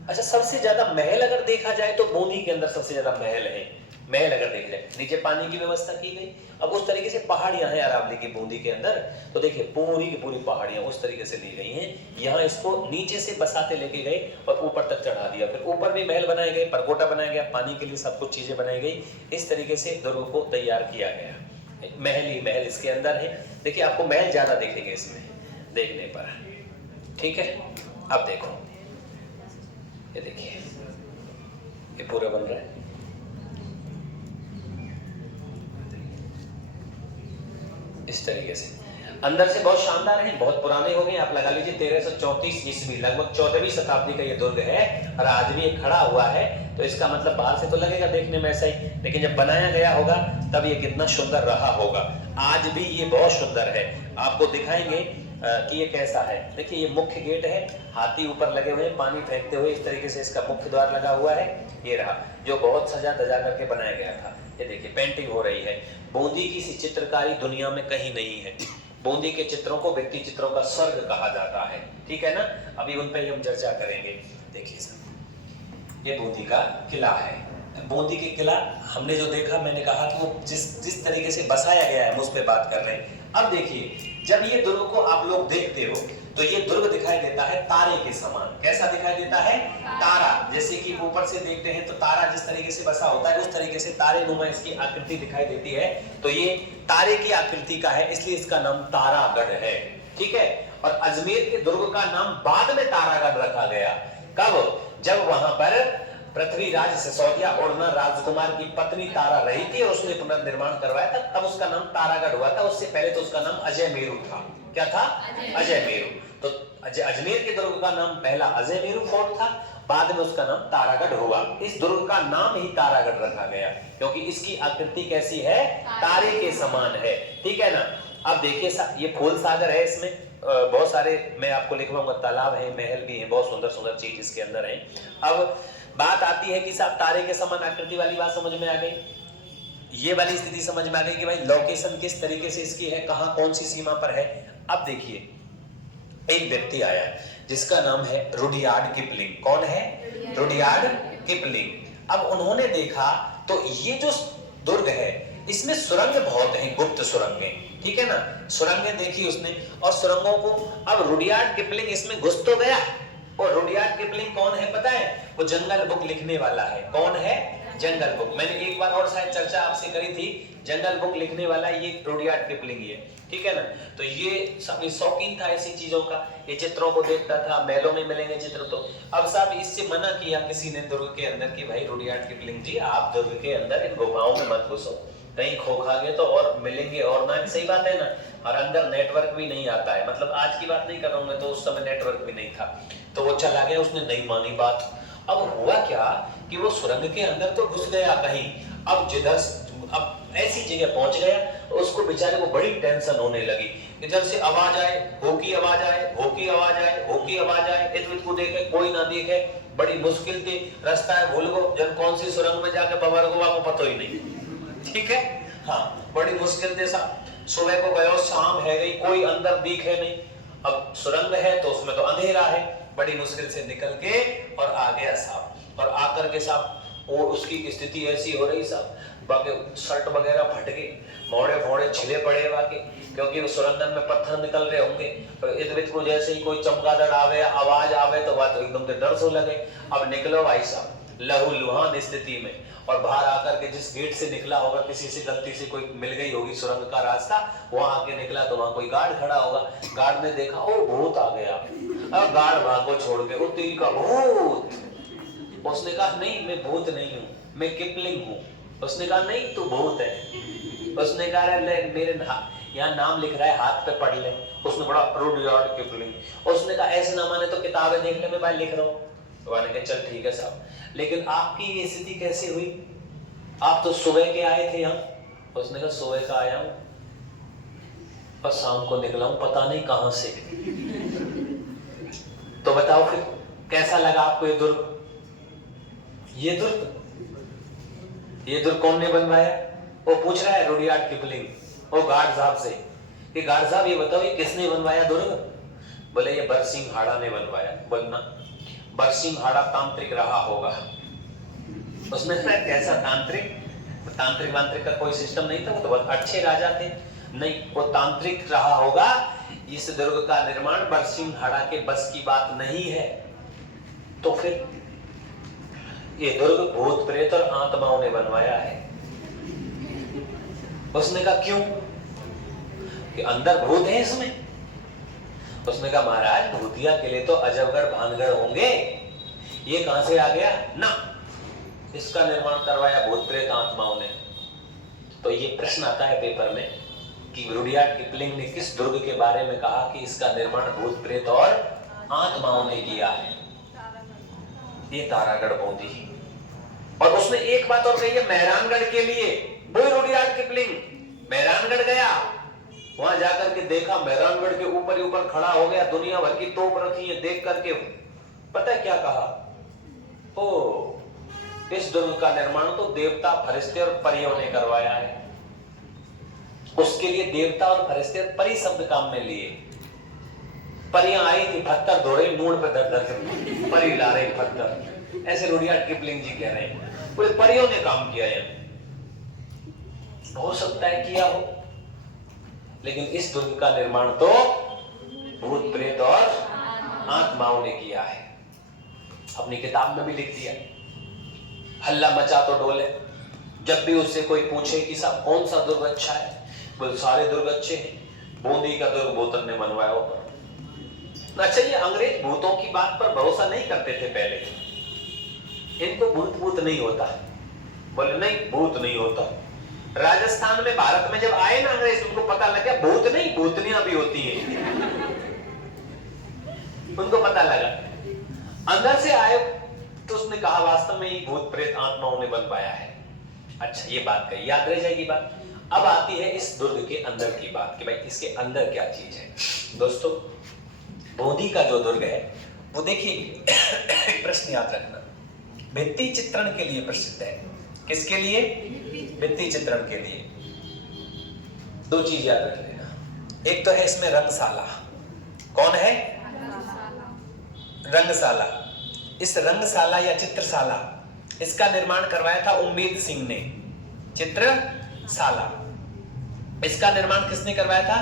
अच्छा सबसे ज्यादा महल अगर देखा जाए तो बूंदी के अंदर सबसे ज्यादा महल है। महल अगर देखा जाए, नीचे पानी की व्यवस्था की गई। अब उस तरीके से पहाड़ियां हैं अरावली की बूंदी के अंदर, तो देखिए पूरी की पूरी पहाड़ियां उस तरीके से ली गई हैं। यहाँ इसको नीचे से बसाते लेके गए और ऊपर तक चढ़ा दिया, फिर ऊपर भी महल बनाए गए, परकोटा बनाया गया, पानी के लिए सब कुछ चीजें बनाई गई। इस तरीके से दुर्ग को तैयार किया गया। महल ही महल इसके अंदर है। देखिए आपको महल ज्यादा दिखेंगे इसमें देखने पर, ठीक है। अब देखो ये देखिए ये पूरा बन रहा है, इस तरीके से अंदर से बहुत शानदार है, बहुत पुराने हो गए। आप लगा लीजिए 1334 ईस्वी, लगभग 14वीं शताब्दी का ये दुर्ग है और आज भी ये खड़ा हुआ है। तो इसका मतलब बाहर से तो लगेगा देखने में ऐसा ही, लेकिन जब बनाया गया होगा तब ये कितना सुंदर रहा होगा। आज भी ये बहुत सुंदर है, आपको दिखाएंगे कि ये कैसा है। देखिए ये मुख्य गेट है, हाथी ऊपर लगे हुए, पानी फेंकते हुए इस तरीके से इसका मुख्य द्वार लगा हुआ है। ये रहा जो बहुत सजा धजा करके बनाया गया था। ये देखिए पेंटिंग हो रही है। बूंदी की सी चित्रकारी दुनिया में कहीं नहीं है। बूंदी के चित्रों को व्यक्ति चित्रों का स्वर्ग कहा जाता है, ठीक है ना। अभी उन पर हम चर्चा करेंगे। देखिए सर ये बूंदी का किला है। बूंदी के किला हमने जो देखा, मैंने कहा कि वो जिस तरीके से बसाया गया है हम उस पर बात कर रहे हैं। अब देखिए जब ये दुर्ग को आप लोग देखते हो तो ये दुर्ग दिखाई देता है तारे के समान। कैसा दिखाई देता है? तारा। जैसे कि ऊपर से देखते हैं तो तारा जिस तरीके से बसा होता है उस तरीके से तारे नुमा इसकी आकृति दिखाई देती है। तो ये तारे की आकृति का है, इसलिए इसका नाम तारागढ़ है, ठीक है। और अजमेर के दुर्ग का नाम बाद में तारागढ़ रखा गया। कब? जब वहां पर पृथ्वीराज सिसोदिया ओढ़ना राजकुमार की पत्नी तारा रही थी और उसने पुनर्निर्माण करवाया था, तब उसका नाम तारागढ़ हुआ था। उससे पहले तो उसका नाम अजय मेरू था। क्या था? अजय मेरू। तो अजमेर के दुर्ग का नाम पहला अजय मेरू फोर्ट था, बाद में उसका नाम तारागढ़ हुआ। इस दुर्ग का नाम ही तारागढ़ रखा गया क्योंकि इसकी आकृति कैसी है? तारे के समान है, ठीक है ना। अब देखिए ये फूल सागर है, इसमें बहुत सारे मैं आपको लिखवाऊंगा, तालाब है, महल भी है, बहुत सुंदर सुंदर चीज इसके अंदर है। अब बात आती है कि साहब तारे के समान आकृति वाली बात समझ में आ गई, ये वाली स्थिति समझ में आ गई कि भाई लोकेशन किस तरीके से इसकी है, कहां कौन सी सीमा पर है। अब देखिए एक व्यक्ति आया जिसका नाम है रुडयार्ड किपलिंग। कौन है? Rudyard Kipling. अब उन्होंने देखा तो ये जो दुर्ग है इसमें सुरंग बहुत हैं, गुप्त सुरंगें, ठीक है ना। सुरंगें देखी उसने, और सुरंगों को अब रुडयार्ड किपलिंग इसमें घुस तो गया। और रुडयार्ड किपलिंग कौन है पता है? वो जंगल बुक लिखने वाला है। कौन है? जंगल बुक। मैंने एक बार और शायद चर्चा आपसे करी थी, जंगल बुक लिखने वाला ये रुडयार्ड किपलिंग ही है, ठीक है ना। तो ये सब शौकीन था ऐसी चीजों का, ये चित्रों को देखता था, महलों में मिलेंगे चित्र। तो अब साहब इससे मना किया किसी ने दुर्ग के अंदर कि भाई रुडयार्ड किपलिंग जी आप दुर्ग के अंदर इन गुफाओं में मत घुसो, कहीं खो खा गए तो और मिलेंगे और ना। सही बात है ना। और अंदर नेटवर्क भी नहीं आता है, मतलब आज की बात नहीं कर रहा हूं मैं, तो उस समय नेटवर्क भी नहीं था। तो वो चला गया, उसने नहीं मानी बात। अब हुआ क्या कि वो सुरंग के अंदर तो घुस गया कहीं, अब जिधर अब ऐसी जगह पहुंच गया, उसको बेचारे को बड़ी टेंशन होने लगी। इधर से आवाज आए, हो की आवाज आए, हो की आवाज आए, हो की आवाज आए, इधर को देखे कोई ना देखे, बड़ी मुश्किल थी। रास्ता है भूल गो, जब कौन सी सुरंग में जाके बबर को आपको पता ही नहीं, ठीक है। हाँ, बड़ी मुश्किल से साहब सुबह को गयो, शाम है गई, कोई अंदर दिखे नहीं। अब सुरंग है तो उसमें तो अंधेरा है, बड़ी मुश्किल से निकल के और आ गया साहब। और आकर के साहब वो उसकी स्थिति ऐसी हो रही साहब, बाकी शर्ट वगैरह फट गई, मोड़े फोड़े छिले पड़े बाकी, क्योंकि उस सुरंगन में पत्थर निकल रहे होंगे। तो इधर को जैसे ही कोई चमगादड़ आवे, आवाज आवे तो बात एकदम से डर सो लगे। अब निकलो भाई साहब लहूलुहान स्थिति में, और बाहर आकर के जिस गेट से निकला होगा, किसी से गलती से कोई मिल गई होगी सुरंग का रास्ता, वहां आके निकला तो वहां कोई गार्ड खड़ा होगा। गार्ड ने देखा ओ भूत आ गया। अब गार्ड भागो छोड़ के, ओ तेरी का भूत। उसने कहा नहीं मैं भूत नहीं हूँ, मैं किपलिंग हूँ। उसने कहा नहीं तू भूत है। उसने कहा मेरे यहाँ नाम लिख रहा है, हाथ पे पढ़ ले। उसने बड़ा रुडयार्ड किपलिंग। उसने कहा ऐसे ना माने तो किताबें देख ले, मैं भाई लिख रहा हूँ। तो मैंने कहा चल ठीक है साहब, लेकिन आपकी ये स्थिति कैसे हुई? आप तो सुबह के आए थे यहाँ। उसने कहा सुबह का आया हूँ और शाम को निकला हूँ, पता नहीं कहां से। तो बताओ फिर कैसा लगा आपको ये दुर्ग? ये दुर्ग कौन ने बनवाया? वो पूछ रहा है रुडयार्ड किपलिंग वो गार्ड साहब से कि गार्ड साहब ये बताओ ये किसने बनवाया दुर्ग? बोले ये बरसिंघाड़ा ने बनवाया। बोलना बरसिंघाड़ा तांत्रिक रहा होगा। उसमें कैसा तांत्रिक? तांत्रिक वांत्रिक का कोई सिस्टम नहीं था, वो तो बहुत अच्छे राजा थे। नहीं, वो तांत्रिक रहा होगा। इस दुर्ग का निर्माण बरसिंघाड़ा के बस की बात नहीं है। तो फिर ये दुर्ग भूत प्रेत और आत्माओं ने बनवाया है। उसने कहा क्यों? कि अंदर भूत है इसमें। उसने कहा महाराज भूतिया के लिए तो अजबगढ़ भानगढ़ होंगे, ये कहां से आ गया? ना, इसका निर्माण करवाया भूत प्रेत आत्माओं ने। तो ये प्रश्न आता है पेपर में कि रुडयार्ड किपलिंग ने किस दुर्ग के बारे में कहा कि इसका निर्माण भूत प्रेत और आत्माओं ने किया है? ये तारागढ़ बूंदी। और उसने एक बात और कही है मेहरानगढ़ के लिए। वही रुडयार्ड किपलिंग मेहरानगढ़ गया, वहां जाकर के देखा मेहरानगढ़ के ऊपर ही ऊपर खड़ा हो गया, दुनिया भर की तोप रखी है। देख करके पता है क्या कहा? ओ इस दुर्ग का निर्माण तो देवता फरिश्ते और परियों ने करवाया है। उसके लिए देवता और फरिश्ते और परी शब्द काम में लिए। परियां आई थी, पत्थर धो रही मूड पे धर धर के, परी ला रही पत्थर। ऐसे रुडयार्ड किपलिंग जी कह रहे हैं पूरे परियों ने काम किया है। हो सकता है किया हो, लेकिन इस दुर्ग का निर्माण तो भूत प्रेत और आत्माओं ने किया है। अपनी किताब में भी लिख दिया। हल्ला मचा तो डोले। जब भी उससे कोई पूछे कि साहब कौन सा दुर्ग अच्छा है, बोले सारे दुर्ग अच्छे हैं, बूंदी का दुर्ग बोतल ने बनवाया होगा। अच्छा, ये अंग्रेज भूतों की बात पर भरोसा नहीं करते थे पहले। इनको भूत नहीं होता। बोले नहीं भूत नहीं होता। राजस्थान में भारत में जब आए ना अंग्रेज, उनको पता लगा भूत नहीं भूतनियां भी होती हैं। उनको पता लगा, अंदर से आए तो उसने कहा वास्तव में ये भूत प्रेत आत्माओं ने बनवाया है। अच्छा, ये बात कही, याद रह जाएगी बात। अब आती है इस दुर्ग के अंदर की बात कि भाई इसके अंदर क्या चीज है। दोस्तों, बूंदी का जो दुर्ग है वो देखिए एक प्रश्न याद रखना, भित्ति चित्रण के लिए प्रसिद्ध है। किसके लिए? भित्ति चित्रण के लिए। दो चीज याद रख लेना। एक तो है इसमें रंगशाला। कौन है? रंगशाला। इस रंगशाला या चित्रशाला, इसका निर्माण करवाया था उम्मीद सिंह ने। चित्रशाला साला। इसका निर्माण किसने करवाया था?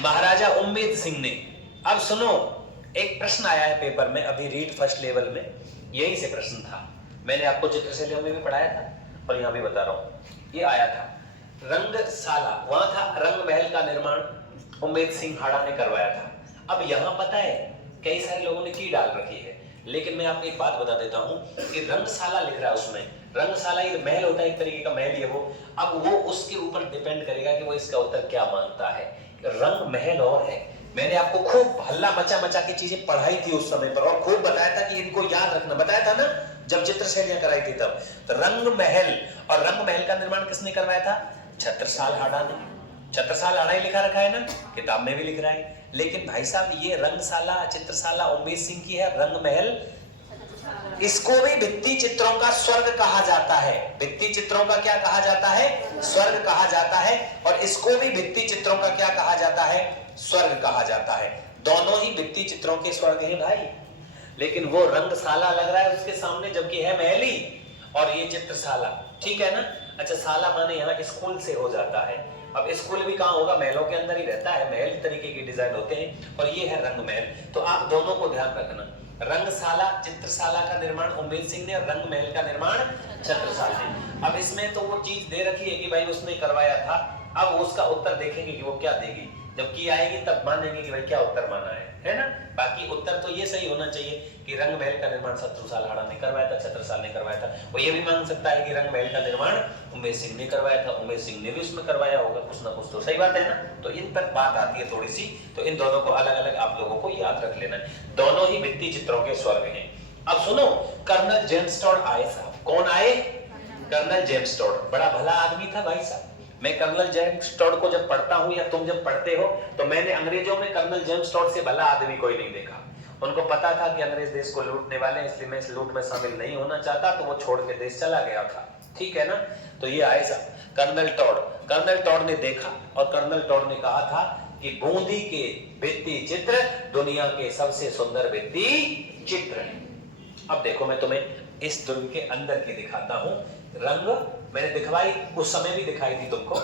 महाराजा उम्मेद सिंह ने। अब सुनो, एक प्रश्न आया है पेपर में अभी रीड फर्स्ट लेवल में, यही से प्रश्न था, मैंने आपको चित्रशैलियों में भी पढ़ाया था और यहां भी बता रहा हूं। ये आया था रंगशाला, वहां था रंग महल का निर्माण उम्मेद सिंह हाड़ा ने करवाया था। अब यहां पता है कई सारे लोगों ने की डाल रखी है, लेकिन मैं आपको एक बात बता देता हूं कि रंगशाला लिख रहा है उसमें, रंगशाला ये महल होता है, एक तरीके का महल ही है वो। अब वो उसके ऊपर डिपेंड करेगा कि वो इसका उत्तर क्या मानता है। रंग महल और है, मैंने आपको खूब हल्ला मचा मचा की चीजें पढ़ाई थी उस समय पर और खूब बताया था कि इनको याद रखना, बताया था ना जब चित्रशैलियां कराई थी तब। तो रंग महल, और रंग महल का निर्माण किसने करवाया था? छत्रसाल हाड़ा ने। छत्रसाल हाड़ा ही लिखा रखा है ना, किताब में भी लिख रहा है। लेकिन भाई साहब ये रंगशाला चित्रशाला उम्मेद सिंह की है, रंग महल इसको भी भित्ति चित्रों का स्वर्ग कहा जाता है। भित्ति चित्रों का क्या कहा जाता है? स्वर्ग कहा जाता है। और इसको भी भित्ति चित्रों का क्या कहा जाता है? स्वर्ग कहा जाता है। दोनों ही भित्ति चित्रों के स्वर्ग हैं भाई, लेकिन वो रंगशाला लग रहा है उसके सामने, जबकि है महली, और ये चित्रशाला। ठीक है ना? अच्छा, शाला माने यहाँ स्कूल से हो जाता है। अब स्कूल भी कहाँ होगा? महलों के अंदर ही रहता है, महल तरीके के डिजाइन होते हैं। और ये है रंग महल। तो आप दोनों को ध्यान रखना, रंगशाला चित्रशाला का निर्माण उम्मेद सिंह ने और रंग महल का निर्माण छत्रसाल ने। अब इसमें तो वो चीज दे रखी है कि भाई उसने करवाया था, अब उसका उत्तर देखेंगे कि वो क्या देगी, जबकि आएगी तब मानेंगे कि भाई क्या उत्तर माना है ना? बाकी उत्तर तो ये सही होना चाहिए कि रंग महल का निर्माण छत्रसाल हाड़ा ने करवाया था, छत्रसाल ने करवाया था। वो ये भी मांग सकता है कि रंग महल का निर्माण उम्मेद सिंह ने करवाया था, उम्मेद सिंह ने भी उसमें करवाया होगा कुछ ना कुछ, तो सही बात है ना? तो इन पर बात आती है थोड़ी सी, तो इन दोनों को अलग अलग आप लोगों को याद रख लेना है। दोनों ही भित्ति चित्रों के स्वर्ग हैं। अब सुनो, कर्नल जेम्स टॉड आए साहब। कौन आए? Colonel James Tod. बड़ा भला आदमी था भाई साहब। मैं कर्नल जेम्स टॉड को जब पढ़ता हूं या तुम जब पढ़ते हो, तो मैंने अंग्रेजों में कर्नल जेम्स टॉड से भला आदमी कोई नहीं देखा। उनको पता था कि अंग्रेज देश को लूटने वाले हैं, इसलिए मैं इस लूट में शामिल नहीं होना चाहता, तो वो छोड़ के देश चला गया था। ठीक है ना? तो ये आए साहब कर्नल टॉड। कर्नल टॉड ने देखा और कर्नल टॉड ने कहा था कि बूंदी के भित्ति चित्र दुनिया के सबसे सुंदर भित्ति चित्र हैं। अब देखो, मैं तुम्हें इस दुर्ग के अंदर की दिखाता हूं। रंग मैंने दिखवाई, उस समय भी दिखाई थी तुमको,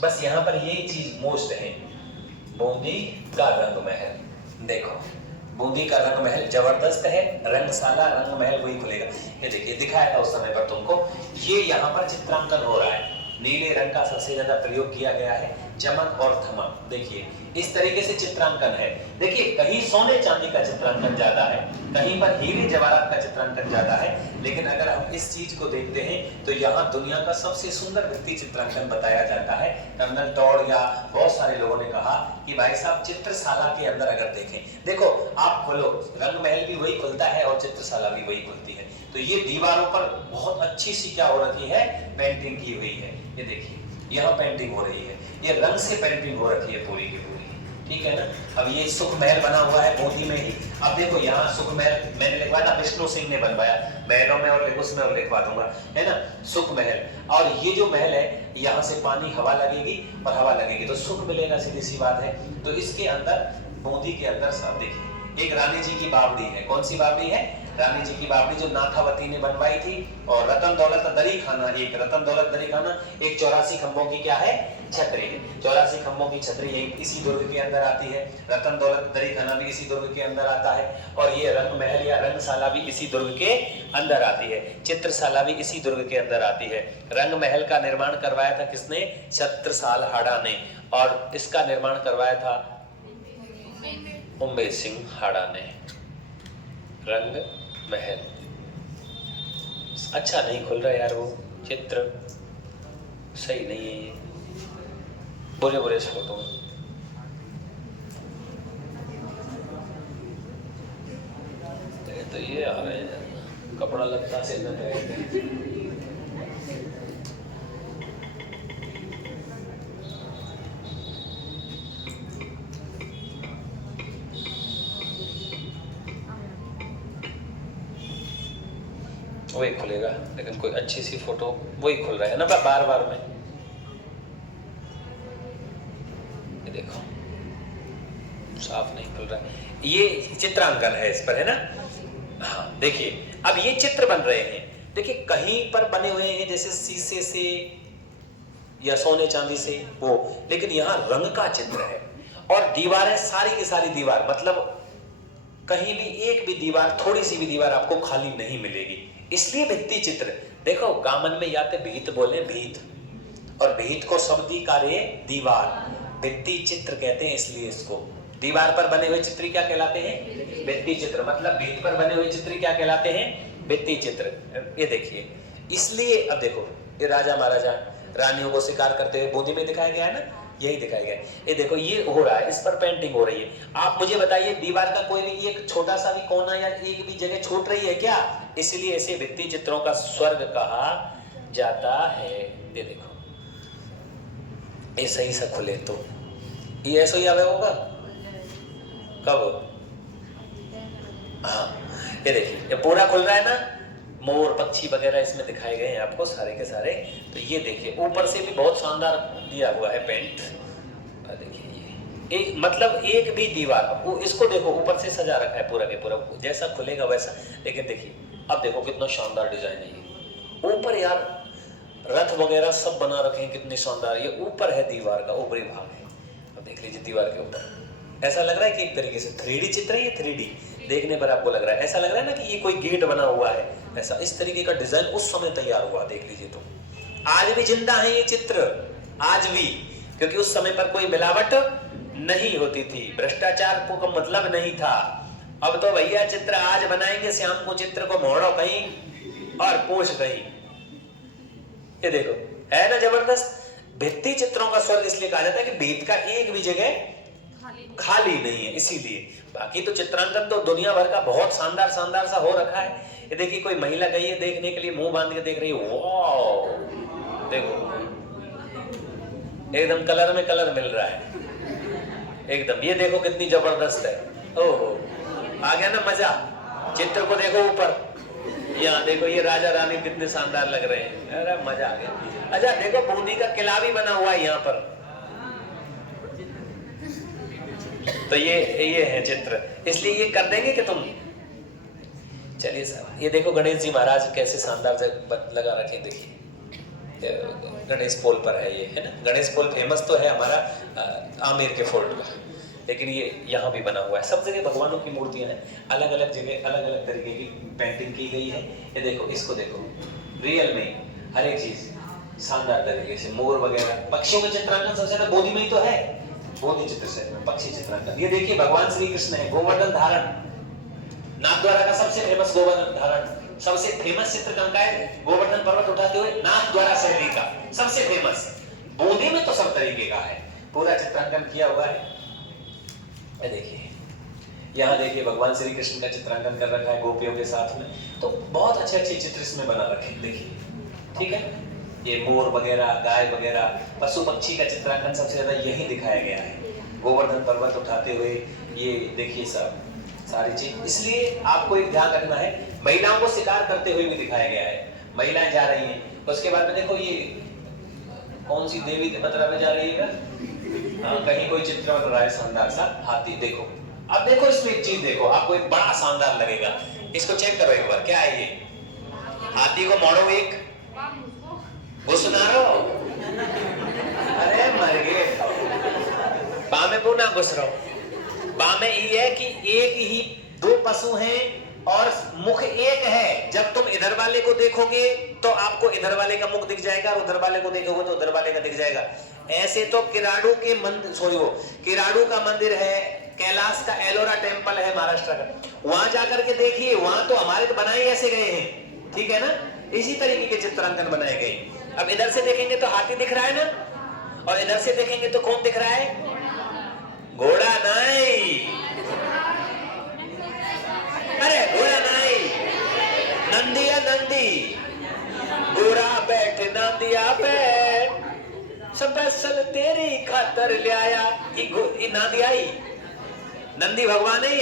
बस यहां पर यही चीज मोस्ट है, बूंदी का रंग महल। देखो, बूंदी का रंग महल जबरदस्त है। रंगशाला रंग महल वही खुलेगा। ये देखिए, दिखाया था उस समय पर तुमको। ये यहाँ पर चित्रांकन हो रहा है, नीले रंग का सबसे ज्यादा प्रयोग किया गया है, चमक और थमक। देखिए इस तरीके से चित्रांकन है। देखिए, कहीं सोने चांदी का चित्रांकन ज्यादा है, कहीं पर हीरे जवाहरात का चित्रांकन ज्यादा है, लेकिन अगर हम इस चीज को देखते हैं तो यहाँ दुनिया का सबसे सुंदर भित्ति चित्रांकन बताया जाता है। कर्नल टॉड या बहुत सारे लोगों ने कहा कि भाई साहब चित्रशाला के अंदर अगर देखें, देखो आप खोलो, रंग महल भी वही खुलता है और चित्रशाला भी वही खुलती है। तो ये दीवारों पर बहुत अच्छी सी क्या हो रखी है? पेंटिंग की हुई है। ये देखिए, यहाँ पेंटिंग हो रही है, ये रंग से पेंटिंग हो रखी है पूरी की पूरी। ठीक है ना? अब ये सुख महल बना हुआ है बूंदी में ही। अब देखो यहाँ सुख महल मैंने लिखवाया था, विष्णु सिंह ने बनवाया, महलों में और उसमें और लिखवा दूंगा, है ना? सुख महल। और ये जो महल है, यहाँ से पानी हवा लगेगी और हवा लगेगी तो सुख मिलेगा, सीधी सी बात है। तो इसके अंदर बूंदी के अंदर सब देखिए, एक रानी जी की बावड़ी है। कौन सी बावड़ी है? रानी जी की बावड़ी, जो नाथावती ने बनवाई थी। और रतन दौलत दरी खाना, एक रतन दौलत दरी खाना, एक 84 खंभों की क्या है? छतरी है। 84 खंभों की छतरी इसी दुर्ग के अंदर आती है। रतन दौलत दरी खाना भी इसी दुर्ग के अंदर आता है। और ये रंग महल या रंगशाला भी इसी दुर्ग के अंदर आती है। चित्रशाला भी इसी दुर्ग के अंदर आती है। रंग महल का निर्माण करवाया था किसने? छत्रसाल हाड़ा ने। और इसका निर्माण करवाया था उम्मेद सिंह हाड़ा ने। रंग महल अच्छा नहीं खुल रहा यार, वो चित्र सही नहीं है, ये बुरे बुरे से फोटो। तो ये आ रहे हैं कपड़ा लगता से न वही खुलेगा, लेकिन कोई अच्छी सी फोटो वही खुल रहा है ना बार बार में। ये देखो साफ नहीं खुल रहा है। ये चित्रांकन है इस पर, है ना? हाँ देखिए, अब ये चित्र बन रहे हैं। देखिए कहीं पर बने हुए हैं जैसे शीशे से या सोने चांदी से वो, लेकिन यहाँ रंग का चित्र है और दीवारें सारी की सारी दीवार, मतलब कहीं भी एक भी दीवार, थोड़ी सी भी दीवार आपको खाली नहीं मिलेगी, इसलिए भित्ति चित्र। देखो गामन में याते भीत बोले, भीत, और भीत को शब्दीकारे दीवार, भित्ति चित्र कहते हैं। इसलिए इसको दीवार पर बने हुए चित्र क्या कहलाते हैं? भित्ति चित्र। मतलब भीत पर बने हुए चित्र क्या कहलाते हैं? भित्ति चित्र। ये देखिए, इसलिए अब देखो ये राजा महाराजा रानियों को शिकार करते हुए बूंदी में दिखाया गया है ना, यही दिखाया गया है। ये देखो ये हो रहा है, इस पर पेंटिंग हो रही है। आप मुझे बताइए दीवार का कोई भी एक छोटा सा भी कोना या एक भी जगह छूट रही है क्या? इसलिए ऐसे भित्ति चित्रों का स्वर्ग कहा जाता है। ये देखो ये सही से खुले तो ये ऐसा ही आवे होगा कब? हाँ ये देखिए ये पूरा खुल रहा है ना, मोर पक्षी वगैरह इसमें दिखाए गए हैं आपको सारे के सारे। तो ये देखिए ऊपर से भी बहुत शानदार दिया हुआ है पेंट। देखिए ये एक मतलब एक भी दीवार वो इसको देखो ऊपर से सजा रखा है पूरा के पूरा, जैसा खुलेगा वैसा। लेकिन देखिए अब देखो कितना शानदार डिजाइन है ये। ऊपर यार रथ वगैरह सब बना रखे हैं, कितने शानदार। ये ऊपर है दीवार का ऊपरी भाग है। अब देख लीजिए दीवार के ऊपर ऐसा लग रहा है कि एक तरीके से 3D चित्र है ये। 3D देखने पर आपको लग रहा है, ऐसा लग रहा है ना कि ये कोई गेट बना हुआ है ऐसा। इस तरीके का डिजाइन उस समय तैयार हुआ, देख लीजिए। तो आज भी जिंदा है ये चित्र, आज भी, क्योंकि उस समय पर कोई मिलावट नहीं होती थी, भ्रष्टाचार को मतलब नहीं था। अब तो भैया चित्र आज बनाएंगे, शाम को चित्र को मोड़ो कहीं और पूछ कहीं। ये देखो है ना जबरदस्त। भित्ति चित्रों का स्वर्ग इसलिए कहा जाता है कि भित्त का एक भी जगह खाली नहीं है, इसीलिए। बाकी तो चित्रांकन तो दुनिया भर का बहुत शानदार शानदार सा हो रखा है। ये देखिए कोई महिला गई है देखने के लिए, मुंह बांध के देख रही है, वाओ देखो एकदम कलर में कलर मिल रहा है एकदम। ये देखो कितनी जबरदस्त है, ओहो आ गया ना मजा। चित्र को देखो ऊपर, यहाँ देखो ये राजा रानी कितने शानदार लग रहे हैं, अरे मजा आ गया। अच्छा देखो बूंदी का किला भी बना हुआ है यहाँ पर। तो ये है चित्र, इसलिए ये कर देंगे कि तुम। चलिए साहब ये देखो गणेश जी महाराज कैसे शानदार से लगा रखे। देखिए गणेश पोल पर है ये, है ना। गणेश पोल फेमस तो है हमारा आमेर के फोर्ट का, लेकिन ये यहाँ भी बना हुआ है। सब जगह भगवानों की मूर्तियां हैं, अलग अलग जगह अलग अलग तरीके की पेंटिंग की गई है। ये देखो इसको देखो, रियल में हर एक चीज शानदार तरीके से। मोर वगैरह, पक्षियों का चित्रांकन सबसे ज्यादा बोधी में ही तो है, बोधी चित्र से पक्षी चित्रांकन। ये देखिए भगवान श्री कृष्ण है, गोवर्धन धारण, नाथद्वारा का सबसे फेमस गोवर्धन धारण। सबसे फेमस चित्रकला है गोवर्धन पर्वत उठाते हुए नाथद्वारा शैली का, सबसे फेमस। बोधी में तो सब तरीके का है, पूरा चित्रांकन किया हुआ है। ये देखिए यहाँ देखिए भगवान श्री कृष्ण का चित्रांकन कर रखा है गोपियों के साथ में। तो बहुत अच्छे अच्छे चित्र इसमें बना रखे हैं, देखिए ठीक है। ये मोर वगैरह, गाय वगैरह, पशु पक्षी का चित्रांकन सबसे ज्यादा यही दिखाया गया है, गोवर्धन पर्वत उठाते हुए। ये देखिए सब सारी चीज। इसलिए आपको एक ध्यान रखना है, महिलाओं को शिकार करते हुए भी दिखाया गया है। महिलाएं जा रही हैं, उसके बाद में देखो ये कौन सी देवी मतलब जा रही है, कहीं कोई चित्र बन रहा है शानदार सा, हाथी। देखो अब देखो इसमें एक चीज देखो, आपको एक बड़ा शानदार लगेगा, इसको चेक करो एक बार। क्या है ये? हाथी को मोड़ो, एक घुसनारो, अरे मर गए। बामे पुना घुस रहो। बामे ये है कि एक ही दो पशु हैं और मुख एक है। जब तुम इधर वाले को देखोगे तो आपको इधर वाले का मुख दिख जाएगा, और उधर वाले को देखोगे तो उधर वाले का दिख जाएगा। ऐसे तो किराड़ू के मंदिर, किराड़ू का मंदिर है, कैलाश का एलोरा टेम्पल है महाराष्ट्र का, वहां जाकर के देखिए, वहां तो हमारे तो बनाए ऐसे गए हैं, ठीक है ना। इसी तरीके के चित्रांकन बनाए गए। अब इधर से देखेंगे तो हाथी दिख रहा है ना, और इधर से देखेंगे तो कौन दिख रहा है? घोड़ा नहीं, अरे घोड़ा नहीं, नंदिया नंदी, घोड़ा बैठ नंदिया बैठ, स्पेशल तेरी खातर ले आया। ये नंदी आई, नंदी भगवान है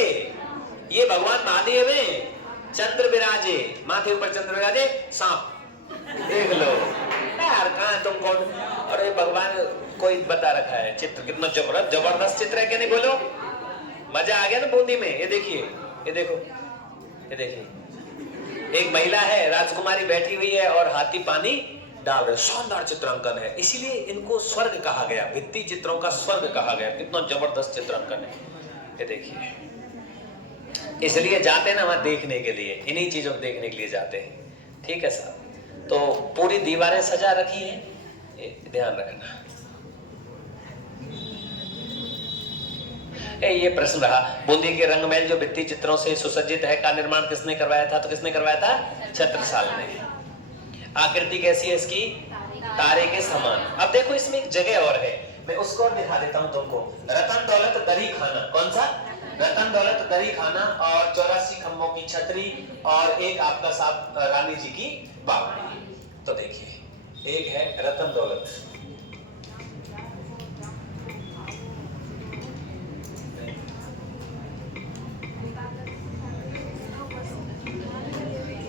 ये भगवान महादेव है। चंद्र विराजे, माथे ऊपर चंद्र विराजे, सांप देख लो यार, कहां तुम कौन। और ये भगवान कोई बता रखा है चित्र, कितना जबरदस्त चित्र है, क्या नहीं बोलो? मजा आ गया ना बूंदी में। ये देखिए, ये देखो, ये देखिए एक महिला है, राजकुमारी बैठी हुई है और हाथी पानी डाल रहे। शानदार चित्रांकन है, इसीलिए इनको स्वर्ग कहा गया, भित्ति चित्रों का स्वर्ग कहा गया। कितना जबरदस्त चित्रांकन है ये देखिए। इसलिए जाते हैं ना वहां देखने के लिए, इन्हीं चीजों को देखने के लिए जाते हैं। ठीक है साहब, तो पूरी दीवारें सजा रखी हैं, ध्यान रखना। ये प्रश्न रहा, बूंदी के रंगमहल जो भित्ति चित्रों से सुसज्जित है का निर्माण किसने करवाया था? तो किसने करवाया था? छत्रसाल ने। आकृति कैसी है इसकी? तारे के समान। अब देखो इसमें एक जगह और है, मैं उसको और दिखा देता हूं तुमको। रतन दौलत दरी खाना, कौन सा? रतन दौलत दरी खाना, और 84 खंभों की छतरी, और एक आपका साहब रानी जी की बावड़ी। तो देखिए, एक है रतन दौलत,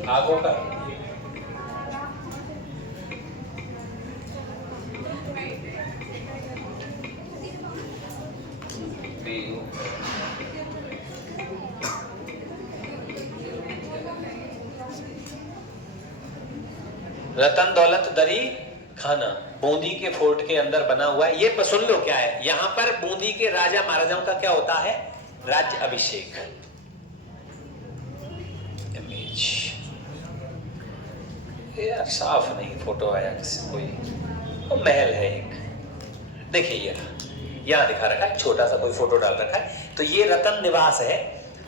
आगों का रतन दौलत दरी खाना बूंदी के फोर्ट के अंदर बना हुआ है। ये सुन लो क्या है, यहां पर बूंदी के राजा महाराजाओं का क्या होता है? राज्य अभिषेक। इमेज यार साफ नहीं फोटो आया किसी कोई, तो महल है एक, देखिए ये यहाँ दिखा रखा है, छोटा सा कोई फोटो डाल रखा है। तो ये रतन निवास है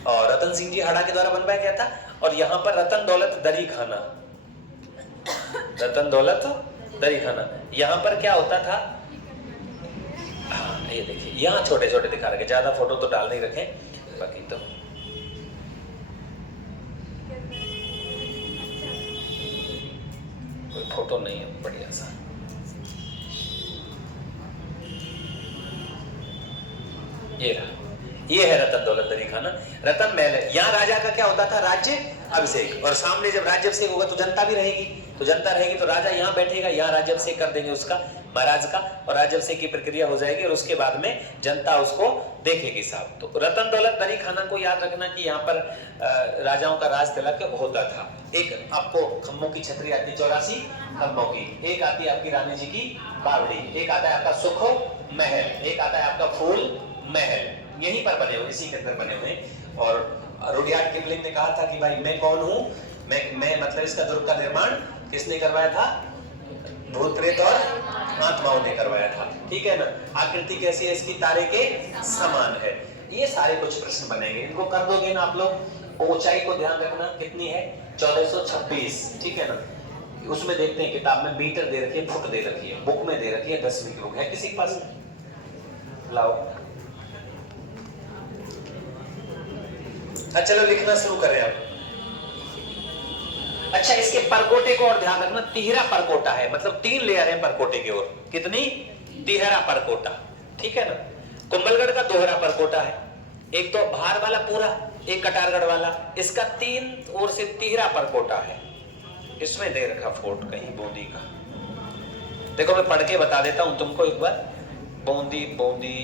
और रतन सिंह जी हड़ा के द्वारा बनवाया गया था। और यहाँ पर रतन दौलत दरी खाना, रतन दौलत दरी खाना, यहाँ पर क्या होता था? हाँ ये देखिए, यहाँ छोटे छोटे दिखा रखे, ज्यादा फोटो तो डाल नहीं रखे, बाकी तो कोई फोटो नहीं है बढ़िया सा। ये रहा, ये है रतन दौलत दरी खाना, रतन महल है। यहाँ राजा का क्या होता था? राज्य अभिषेक। और सामने जब राज्य अभिषेक होगा तो जनता भी रहेगी, तो जनता रहेगी तो राजा यहाँ बैठेगा, यहाँ राज्य अभिषेक कर देंगे उसका, महाराज का, और राज्य अभिषेक की प्रक्रिया हो जाएगी और उसके बाद में जनता उसको देखेगी साहब। तो रतन दौलत दरी खाना को याद रखना कि यहाँ पर राजाओं का राज तिलक होता था। एक आपको खम्भों की छतरी आती है, 84 खम्भों की, एक आती है आपकी रानी जी की बावड़ी, एक आता है आपका सुख महल, एक आता है आपका फूल महल, यहीं पर बने हुए, इसी के अंदर बने हुए। और रुडयार्ड किपलिंग ने कहा था कि भाई मैं कौन हूं, मैं मतलब इसका दुर्ग का निर्माण किसने करवाया था? भूत प्रेत और आत्माओं ने करवाया था। ठीक है ना? आकृति कैसी है इसकी? तारे के समान है। ये सारे कुछ प्रश्न बनेंगे, इनको कर दोगे ना आप लोग। ऊंचाई को ध्यान रखना कितनी है? 1426। ठीक है ना? उसमें देखते हैं किताब में मीटर दे रखी है, फुट दे रखी है, बुक में दे रखी है 10 मीटर। है किसी के पास? लाओ। अच्छा चलो लिखना शुरू करें अब। अच्छा इसके परकोटे को और ध्यान रखना, तिहरा परकोटा है, मतलब 3 लेयर है परकोटे की ओर। कितनी? तिहरा परकोटा। ठीक है ना? कुंभलगढ़ का दोहरा परकोटा है, एक तो भार वाला पूरा, एक कटारगढ़ वाला, इसका 3 ओर से तिहरा परकोटा है। इसमें दे रखा फोर्ट कहीं बूंदी का, देखो मैं पढ़ के बता देता हूं तुमको एक बार। बूंदी, बूंदी,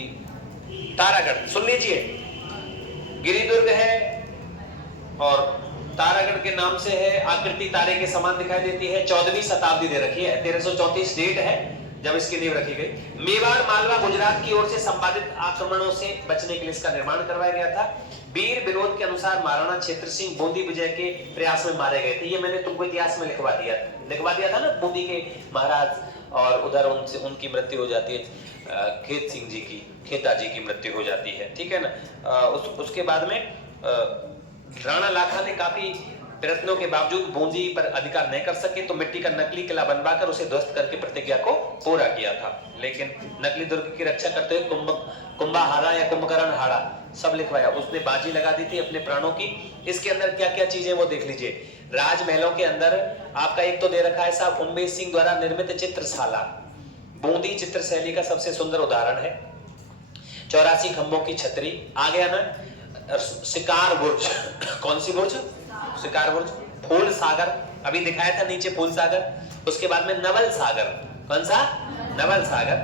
तारागढ़ सुन लीजिए, गिरिदुर्ग है और तारागढ़ के नाम से है। आकृति तारे के समान दिखाई देती है। 14वीं शताब्दी दे रखी है, 1334 डेट है जब इसकी नींव रखी गई। मेवाड़, मालवा, गुजरात की ओर से संपादित आक्रमणों से बचने के लिए इसका निर्माण करवाया गया था। वीर विनोद के अनुसार महाराणा क्षेत्र सिंह बूंदी विजय के प्रयास में मारे गए थे। ये मैंने तुमको इतिहास में लिखवा दिया था ना, बूंदी के महाराज, और उधर उनकी मृत्यु हो जाती है, खेत सिंह जी की, खेता जी की मृत्यु हो जाती है। ठीक है ना? उसके बाद में राणा लाखा ने काफी प्रयत्नों के बावजूद बूंदी पर अधिकार नहीं कर सके, तो मिट्टी का नकली किला बनवाकर उसे ध्वस्त करके प्रतिज्ञा को पूरा किया था। लेकिन नकली दुर्ग की रक्षा करते हुए कुंभाहारा या कुंभकर्ण हारा सब लिखवाया, उसने बाजी लगा दी थी अपने प्राणों की। इसके अंदर क्या क्या चीजें वो देख लीजिए। राजमहलों के अंदर आपका एक तो दे रखा है साहब, उम्मेद सिंह द्वारा निर्मित चित्रशाला, बूंदी चित्र शैली का सबसे सुंदर उदाहरण है। 84 खंभों की छतरी आ गया ना। शिकार बुर्ज, कौन सी बुर्ज? शिकार बुर्ज। फूल सागर अभी दिखाया था नीचे, फूल सागर। उसके बाद में नवल सागर, कौन सा? नवल सागर।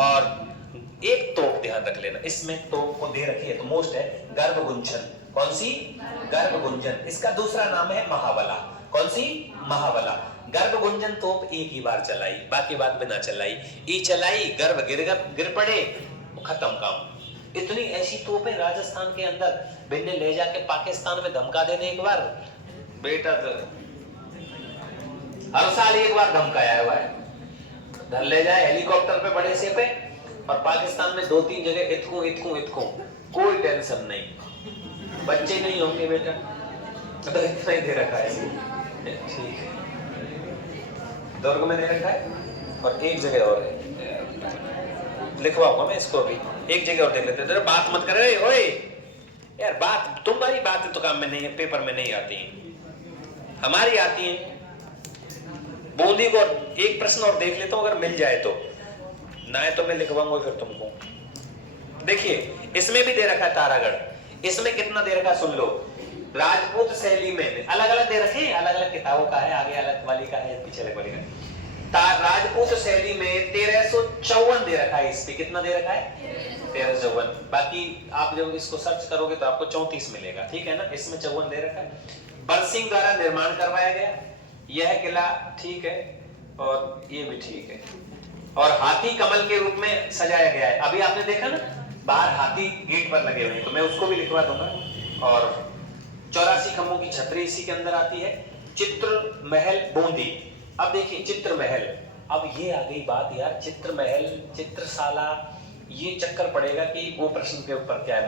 और एक तोप ध्यान रख लेना, इसमें तोप को दे रखी है तो मोस्ट है गर्भ गुंजन। कौन सी? गर्भ गुंजन। इसका दूसरा नाम है महाबला। कौन सी? महाबला। गर्भ गुंजन तोप एक ही बार चलाई, बाकी बात बिना चलाई। ई चलाई, गर्भ गिर पड़े, खत्म काम। इतनी ऐसी तोपें राजस्थान के अंदर बिन्ने ले जाके पाकिस्तान में धमका देने एक बार, बेटा तो हर साल एक बार धमकाया हुआ है। घर ले जाए हेलीकॉप्टर पे, बड़े से पे, और पाकिस्तान में 2-3 जगह इतकू, कोई टेंशन नहीं, बच्चे नहीं होंगे बेटा, तो इतना ही दे रखा है। ठीक है, दुर्ग में दे रखा है और एक जगह और है, लिखवाऊंगा मैं इसको भी, एक जगह और देख लेते। बात मत कर रहे ओए यार, बात तुम्हारी बातें तो काम में नहीं है, पेपर में नहीं आती, हमारी आती है। बूंदी को एक प्रश्न और देख लेता हूं, अगर मिल जाए तो, ना है तो मैं लिखवाऊंगा फिर तुमको। देखिए इसमें भी दे रखा है तारागढ़, इसमें कितना दे रखा सुन लो। राजपूत शैली में अलग अलग दे रखे हैं, अलग अलग किताबों का है, आगे अलग वाली का है, पीछे अलग वाली का। राजपूत शैली में 1354 दे रखा है, इस पे कितना दे रखा है? 1354। बाकी आप जब इसको सर्च करोगे तो आपको 34 मिलेगा, ठीक है ना। इसमें 54 दे रखा है। बरसिंह द्वारा निर्माण करवाया गया यह किला, ठीक है, और ये भी ठीक है। और हाथी कमल के रूप में सजाया गया है। अभी आपने देखा ना बाहर हाथी गेट पर लगे हुए हैं, तो मैं उसको भी लिखवा दूंगा। और 84 खंभों की छतरी इसी के अंदर आती है। चित्र महल बूंदी। अब देखिए चित्र महल, अब ये आ गई बात यार, चित्र महल, चित्रशाला, ये चक्कर पड़ेगा कि वो प्रश्न के ऊपर क्या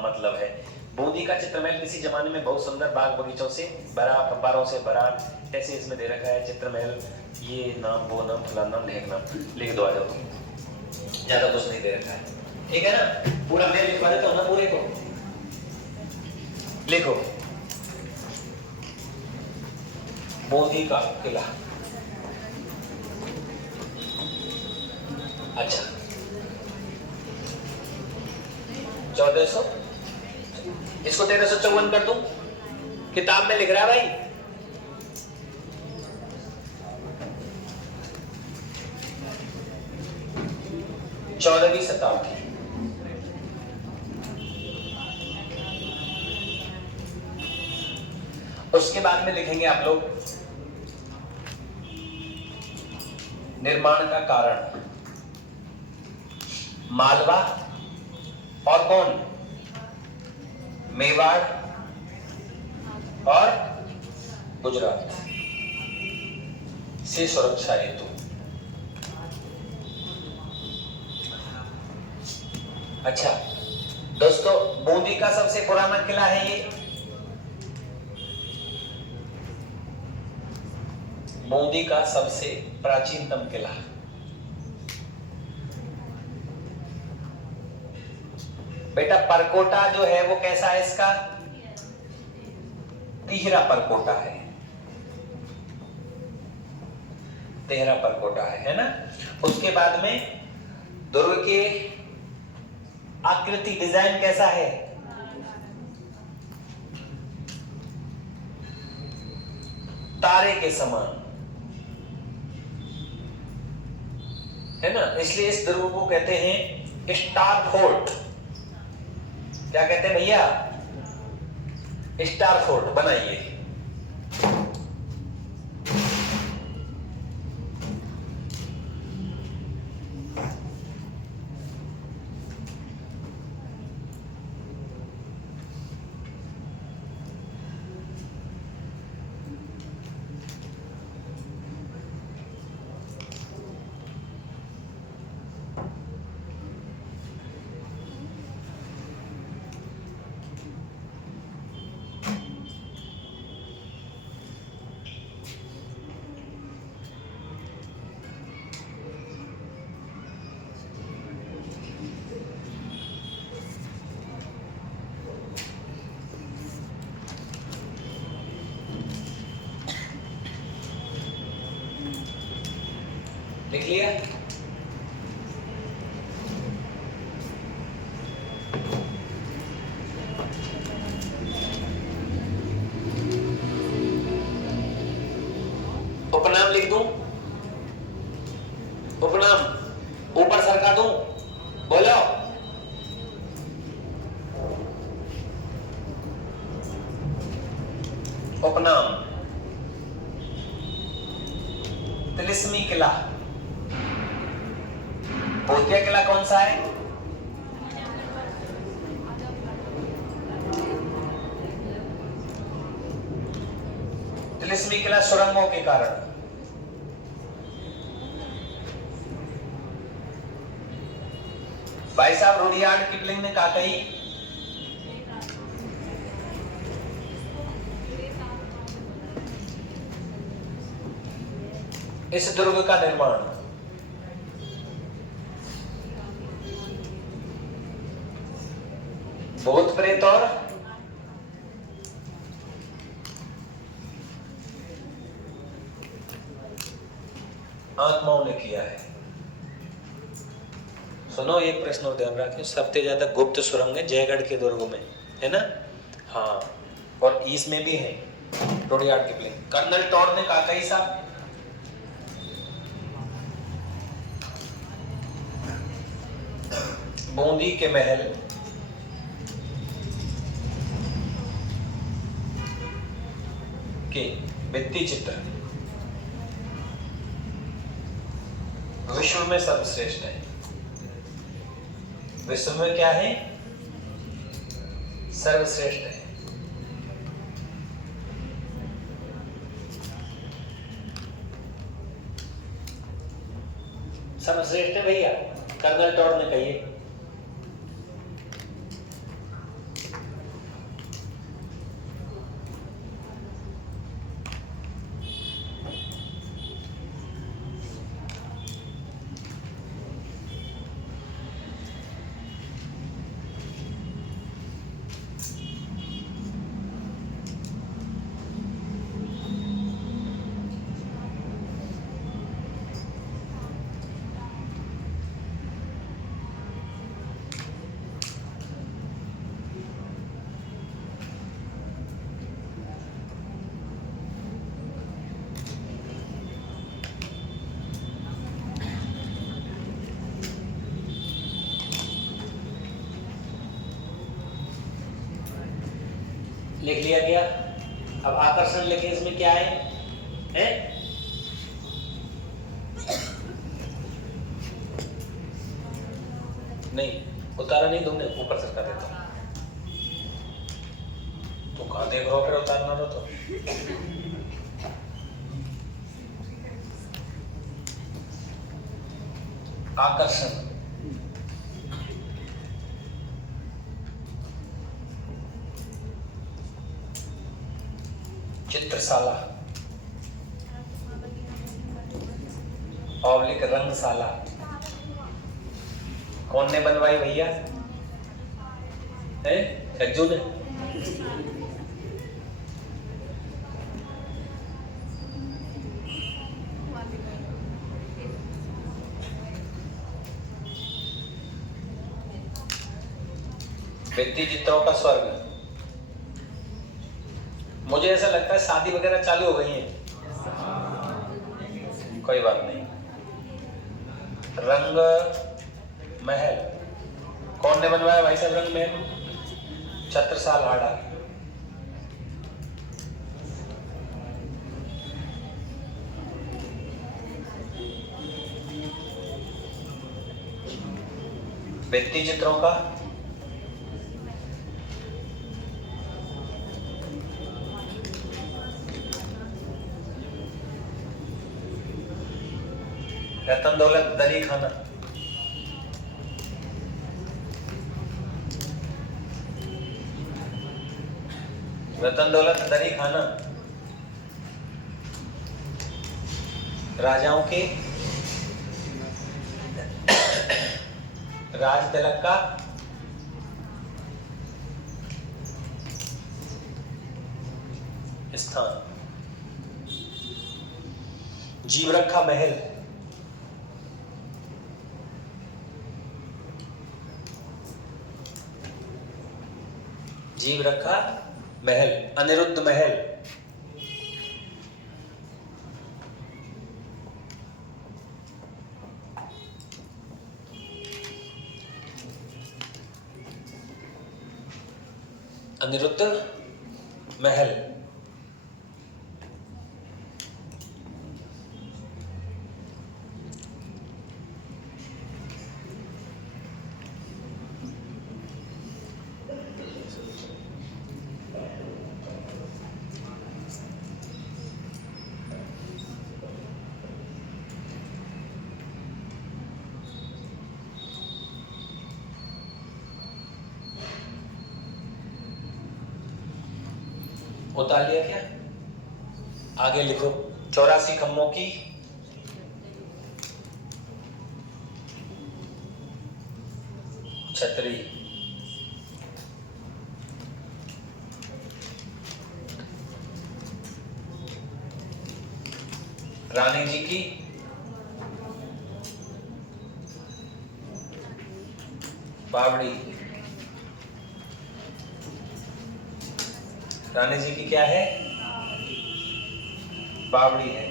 मतलब है। बूंदी का चित्र महल किसी जमाने में बहुत सुंदर बाग बगीचों से भरा, फव्वारों से भरा, ऐसे इसमें दे रखा है चित्र महल, ये नाम वो नाम फलाना नाम ढेकना, लिख दो आ जाओ, ज्यादा कुछ नहीं दे रखा है, ठीक है ना। पूरा मैं लिखवा देता हूँ ना, पूरे को लिखो। बूंदी का किला, अच्छा 1400, इसको 1354 कर दूं, किताब में लिख रहा है भाई। चौदहवीं शताब्दी। उसके बाद में लिखेंगे आप लोग निर्माण का कारण, मालवा और कौन, मेवाड़ और गुजरात से सुरक्षा हेतु। अच्छा दोस्तों, बूंदी का सबसे पुराना किला है ये, बूंदी का सबसे प्राचीनतम किला। बेटा परकोटा जो है वो कैसा है इसका? तिहरा परकोटा है, तिहरा परकोटा है ना। उसके बाद में दुर्ग के आकृति डिजाइन कैसा है? तारे के समान है ना, इसलिए इस दुर्ग को कहते हैं स्टार फोर्ट। क्या कहते हैं भैया? स्टार फोर्ट बनाइए। लिख लिया? उपनाम लिख दूं? उपनाम ऊपर सरका दूं? बोलो। उपनाम भूतिया किला कौन सा है? तिलिस्मी किला सुरंगों के कारण। भाई साहब रुडियार्ड किपलिंग ने कहा कही इस दुर्ग का निर्माण भूत प्रेत और आत्माओं ने किया है। सुनो एक प्रश्न और ध्यान रखें, सबसे ज्यादा गुप्त सुरंग है जयगढ़ के दुर्ग में, है ना? हाँ, और ईस्ट में भी है रुडियार्ड किपलिंग। कर्नल टॉड ने कहा कही साहब बूंदी के महल के भित्ति चित्र विश्व में सर्वश्रेष्ठ है। विश्व में क्या है? सर्वश्रेष्ठ है। सर्वश्रेष्ठ है भैया, कर्नल टॉड ने कही है। लिख लिया गया। अब आकर्षण लिखे, इसमें क्या है? नहीं उतारा नहीं तुमने, ऊपर से कर देता। तो कहाँ देख रहे हो, फिर उतारना हो तो आकर्षण चित्रशाला ऑब्लिक रंगशाला कौन ने बनवाई भैया? सज्जू ने। भित्ति चित्रों का स्वर्ग। मुझे ऐसा लगता है शादी वगैरह चालू हो गई है। कोई बात नहीं। रंग महल कौन ने बनवाया भाई साहब? रंग महल छत्रसाल हाड़ा। भित्ति चित्रों का रतन दौलत दरी खाना। रतन दौलत दरी खाना राजाओं के राज तिलक का स्थान। जीव रखा महल जीव रखा महल अनिरुद्ध महल। अनिरुद्ध महल उतार लिया क्या? आगे लिखो 84 खम्भों की छतरी। रानी जी की बावड़ी। रानी जी की क्या है? बावड़ी है।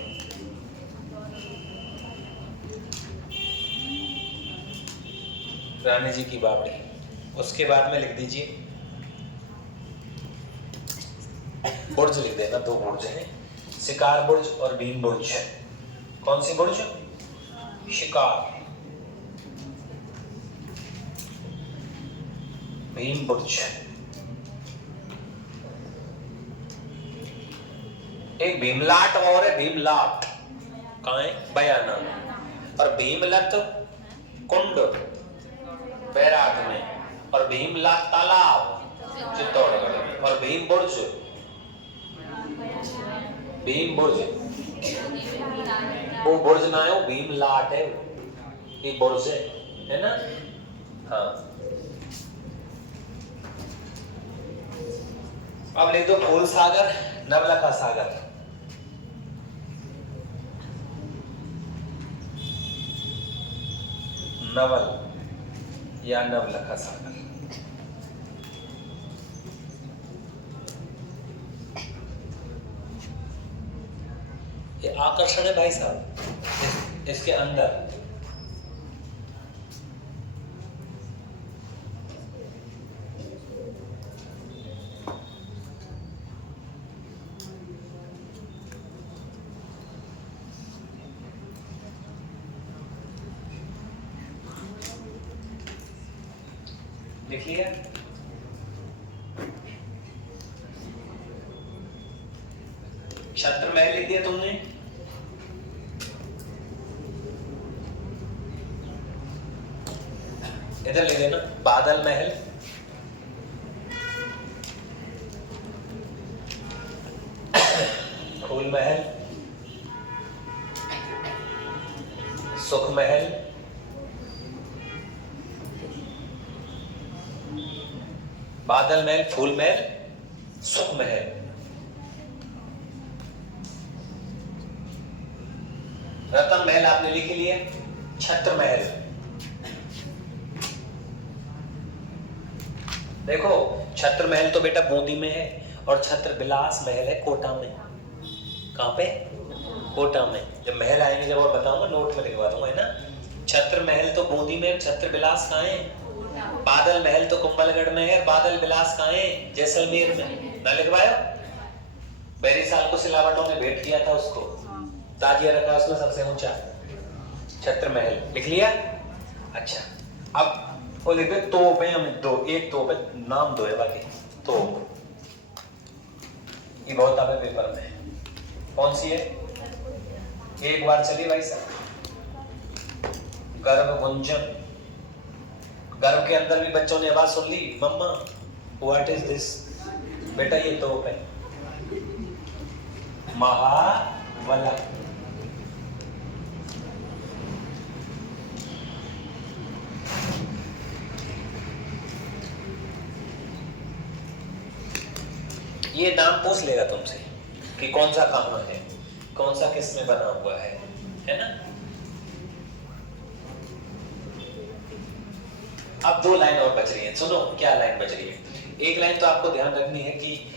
रानी जी की बावड़ी। उसके बाद में लिख दीजिए बुर्ज लिख देना, 2 बुर्ज हैं, शिकार बुर्ज और भीम बुर्ज। कौन सी बुर्ज? शिकार, भीम बुर्ज। एक भीमलाट और है, भीमलाट कहाँ है? बयाना। और भीमलत कुंड बैराग में, और भीमलाट तालाब चित्तौड़गढ़ में, और भीम बुर्ज, भीम बुर्ज वो बुर्ज ना है, वो भीमलाट है, ये बुर्ज है ना? हाँ। अब लिख दो फूल सागर, नवलखा सागर। नवल या नवलखा सागर। ये आकर्षण है भाई साहब इसके अंदर। लिख लिया? छत्र महल लिख दिया तुमने? इधर लिख देना बादल महल, फूल महल, सुख महल, बादल महल, फूल महल, सुख महल। रतन महल आपने लिख लिया। छत्र महल देखो, छत्र महल तो बेटा बूंदी में है, और छत्र विलास महल है कोटा में। कहां पे? कोटा में। जब महल आएंगे जब और बताऊंगा, नोट में लिखवा दूंगा, है ना? छत्र महल तो बूंदी में, छत्र विलास कहाँ है? बादल महल तो कुंभलगढ़ में है, बादल विलास कहाँ है? जैसलमेर में। ना लिखवाया? बैरी साल को सिलावटों ने भेंट किया था उसको, ताजिया रखा उसमें सबसे ऊंचा। छत्र महल लिख लिया? अच्छा, अब वो लिख दो तोप है, हमें दो, एक तोप है, नाम दो है बाकी। तोप ये बहुत आवे पेपर में। कौन सी है? एक बार चलिए भाई साहब। गर्भ गुंजन। गर्भ के अंदर भी बच्चों ने आवाज सुन ली, मम्मा व्हाट इज दिस? बेटा ये तोप है। महावला। ये नाम पूछ लेगा तुमसे कि कौन सा कहां है, कौन सा किस में बना हुआ है ना? अब 2 लाइन और बच रही है, सुनो क्या लाइन बच रही है। एक लाइन तो आपको ध्यान रखनी है कि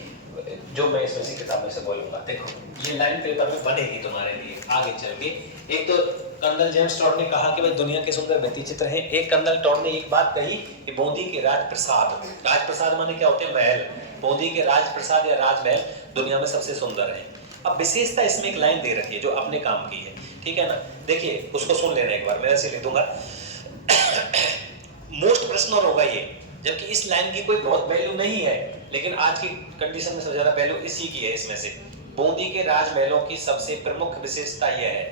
जो मैं इसमें से किताब में से बोलूंगा, देखो ये लाइन पेपर में बनेगी तुम्हारे लिए आगे चल के। एक तो कर्नल जेम्स टॉड ने कहा कि भाई दुनिया के सुंदर भित्ति चित्र हैं। एक कर्नल टॉड ने एक बात कही कि बूंदी के राजप्रसाद, राजप्रसाद माने क्या होते हैं? महल। बूंदी के राजप्रसाद या राजमहल दुनिया में सबसे सुंदर है। अब विशेषता इसमें एक लाइन दे रखी है जो अपने काम की है, ठीक है ना? देखिए उसको सुन लेना एक बार, मैं ऐसे लिख दूंगा। मोस्ट प्रश्न और होगा ये, जबकि इस लाइन की कोई बहुत वैल्यू नहीं है, लेकिन आज की कंडीशन में सबसे ज्यादा वैल्यू इसी की है। इसमें से बूंदी के राजमहलों की सबसे प्रमुख विशेषता यह है,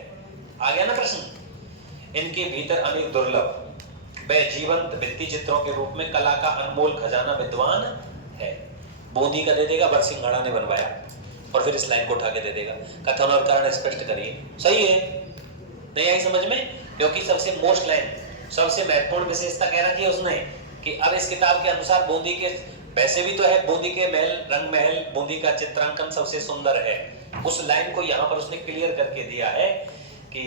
आ गया ना प्रश्न? इनके भीतर अनेक दुर्लभ व जीवंत भित्ति चित्रों के रूप में कला का अनमोल खजाना विद्वान है। बूंदी का दे देगा बरसिंघाड़ा ने बनवाया। और फिर इस लाइन को उठा के दे देगा, कथन और कारण स्पष्ट करिए। सही है, नहीं आई समझ में? क्योंकि सबसे मोस्ट लाइन, सबसे महत्वपूर्ण विशेषता कह रखी है उसने कि अब इस किताब के अनुसार बूंदी के, वैसे भी तो है बूंदी के महल, रंग महल, बूंदी का चित्रांकन सबसे सुंदर है, उस लाइन को यहाँ पर उसने क्लियर करके दिया है कि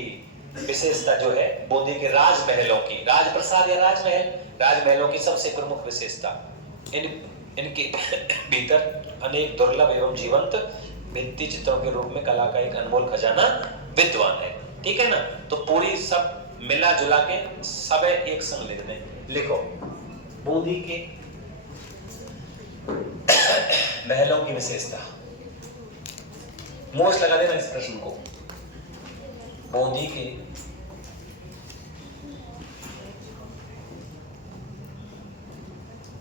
विशेषता जो है बूंदी के राजमहलों की, राजप्रसाद या राजमहल, राजमहलों की सबसे प्रमुख विशेषता इनके भीतर अनेक दुर्लभ एवं जीवंत भित्ति चित्रों के रूप में कला का एक अनमोल खजाना विद्वान है। ठीक है ना? तो पूरी सब मिला जुला के सब एक संग लिख दें। लिखो, बूंदी के महलों की विशेषता, मोस्ट लगा देना इस प्रश्न को। बूंदी के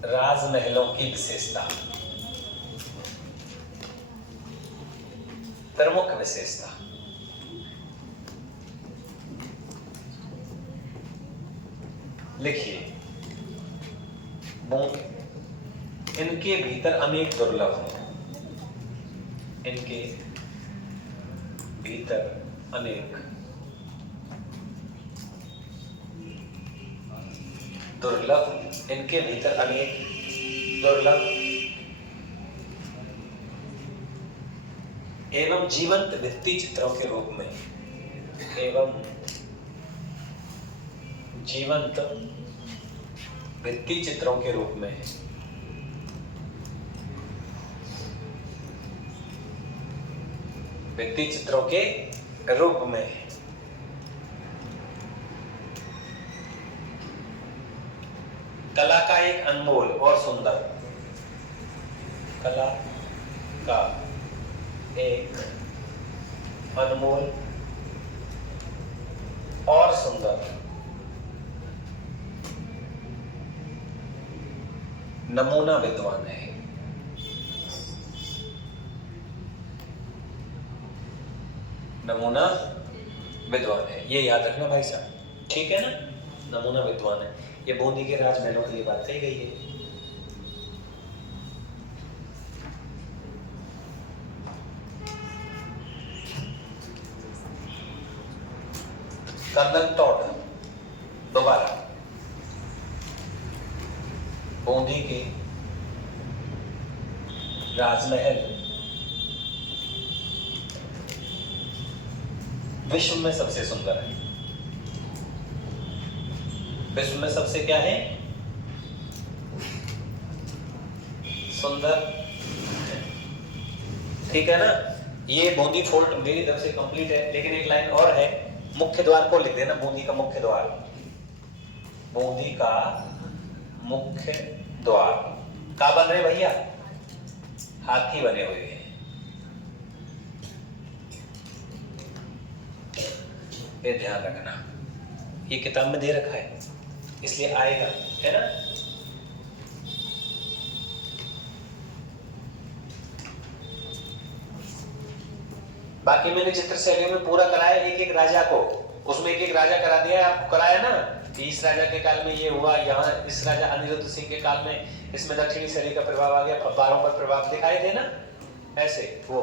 राजमहलों की विशेषता, प्रमुख विशेषता। लिखिए, इनके भीतर अनेक दुर्लभ हैं, इनके भीतर अनेक दुर्लभ, इनके भीतर अनेक दुर्लभ एवं जीवंत भित्ति चित्रों के रूप में, एवं जीवंत भित्ति चित्रों के रूप में भित्ति चित्रों के रूप में कला का एक अनमोल और सुंदर, कला का एक अनमोल और सुंदर नमूना विद्वान है। नमूना विद्वान है, ये याद रखना भाई साहब, ठीक है ना? नमूना विद्वान है, ये बूंदी के राजमहलों के लिए बात कही गई है। कर्नल टॉड, दोबारा, बूंदी के राजमहल विश्व में सबसे सुंदर है। विश्व में सबसे क्या है? सुंदर। ठीक है ना? ये बूंदी फोर्ट मेरी तरफ से कंप्लीट है, लेकिन एक लाइन और है, मुख्य द्वार को लिख देना, बूंदी का मुख्य द्वार, बूंदी का मुख्य द्वार क्या बन रहे भैया? हाथी बने हुए हैं। ये ध्यान रखना, ये किताब में दे रखा है इसलिए आएगा, है ना? बाकी मैंने चित्र शैलियों में पूरा कराया एक एक राजा को, उसमें एक एक राजा करा दिया, आपको कराया ना कि इस राजा के काल में ये हुआ, यहाँ इस राजा अनिरुद्ध सिंह के काल में इसमें दक्षिणी शैली का प्रभाव आ गया, फव्वारों पर प्रभाव दिखाई दे ना, ऐसे वो।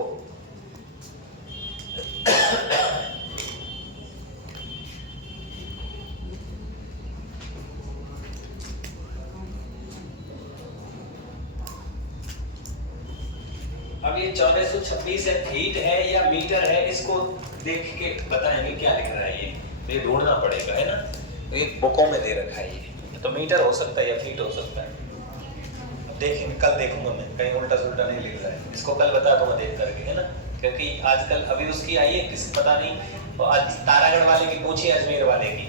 अब ये 1426 फीट है या मीटर है, इसको देख के बताएंगे क्या लिख रहा है ये ढूंढना पड़ेगा, है ना? तो ये बुकों में दे रखा है, ये तो मीटर हो सकता है या फीट हो सकता है। अब देखेंगे, कल देखूंगा मैं कहीं उल्टा सुल्टा नहीं लिख रहा है, इसको कल बता दूंगा देख करके, है ना? क्योंकि आजकल अभी उसकी आई है किसी पता नहीं, तो आज तारागढ़ वाले की पूछी, अजमेर वाले की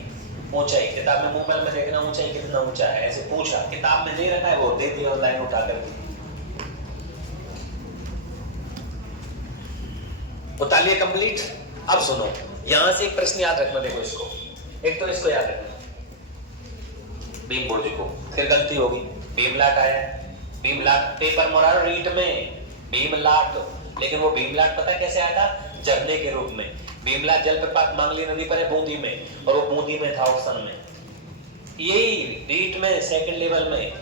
ऊंचाई, किताब में मोबाइल में देखना ऊंचाई कितना ऊंचा है, ऐसे पूछा, किताब में दे रखा है, वो दे दिया लाइन उठा करके उतालिए कंप्लीट। अब सुनो, यहां से एक प्रश्न याद रखना, देखो इसको, एक तो इसको याद रखना, भीम बोर्ड को, फिर गलती होगी, भीमलाट आया, भीमलाट पेपर मोरार रीट में भीमलाट, लेकिन वो भीमलाट पता कैसे आया था? झरने के रूप में। भीमलाट जलप्रपात मांगली नदी पर है बूंदी में, और वो बूंदी में था ऑप्शन में, यही रीट में सेकंड लेवल में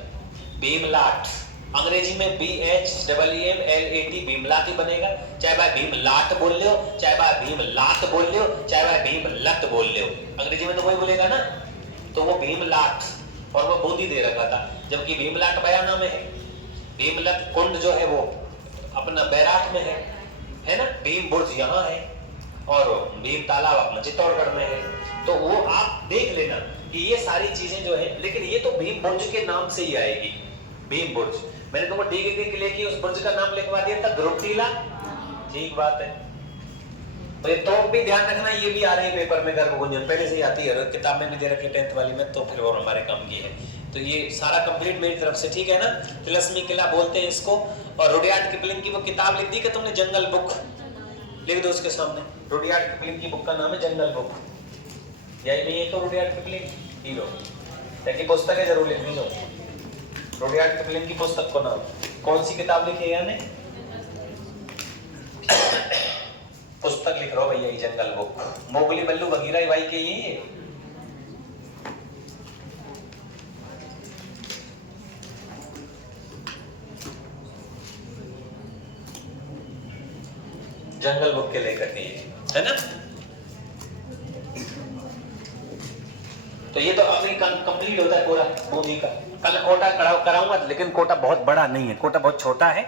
भीमलाट अंग्रेजी में BHEEMLAT भीमलात ही बनेगा। चाहे भाई भीमलाट बोल लो, चाहे भाई भीमलात बोल लो, चाहे भाई भीमलत बोल लो, अंग्रेजी में तो वही बोलेगा ना। तो वो भीमलाट और वो बूंदी दे रखा था, जबकि भीमलाट बयाना में है। भीमलत कुंड जो है वो अपना बैराट में है ना। भीम बुर्ज यहाँ है और भीम तालाब अपना चित्तौड़गढ़ में है। तो वो आप देख लेना कि ये सारी चीजें जो है, लेकिन ये तो भीम बुर्ज के नाम से ही आएगी। भीम बुर्ज मैंने तुमको डिग्री के लिए कि उस बुर्ज का नाम लिखवा दिया था, ध्रुव टीला। ठीक बात है। तो ये तो भी ध्यान रखना, ये भी आ रही है पेपर में, गर्भगुंजन पहले से ही आती है, किताब में भी दे रखी है 10th वाली में, तो फिर वो हमारे काम की है। तो ये सारा कंप्लीट मेरी तरफ से, ठीक है ना। तिलस्मी किला बोलते हैं इसको। और रुडयार्ड किपलिंग की वो किताब लिख दी कि तुमने, जंगल बुक लिख दो उसके सामने। रुडयार्ड किपलिंग की बुक का नाम है जंगल बुक। यही नहीं है तो रुडयार्ड किपलिंग हीरो की पुस्तक है, जरूर लिखनी हो। रुडयार्ड किपलिंग की पुस्तक को नाम, कौन सी किताब लिखी है यानी पुस्तक लिख रहा हो भैया, ये जंगल बुक। मोगली बल्लू बगीरा भाई के ये जंगल बुक के लेकर के ये है ना। तो ये तो अभी कंप्लीट होता है पूरा बूंदी का। कल कोटा कराऊंगा, लेकिन कोटा बहुत बड़ा नहीं है, कोटा बहुत छोटा है।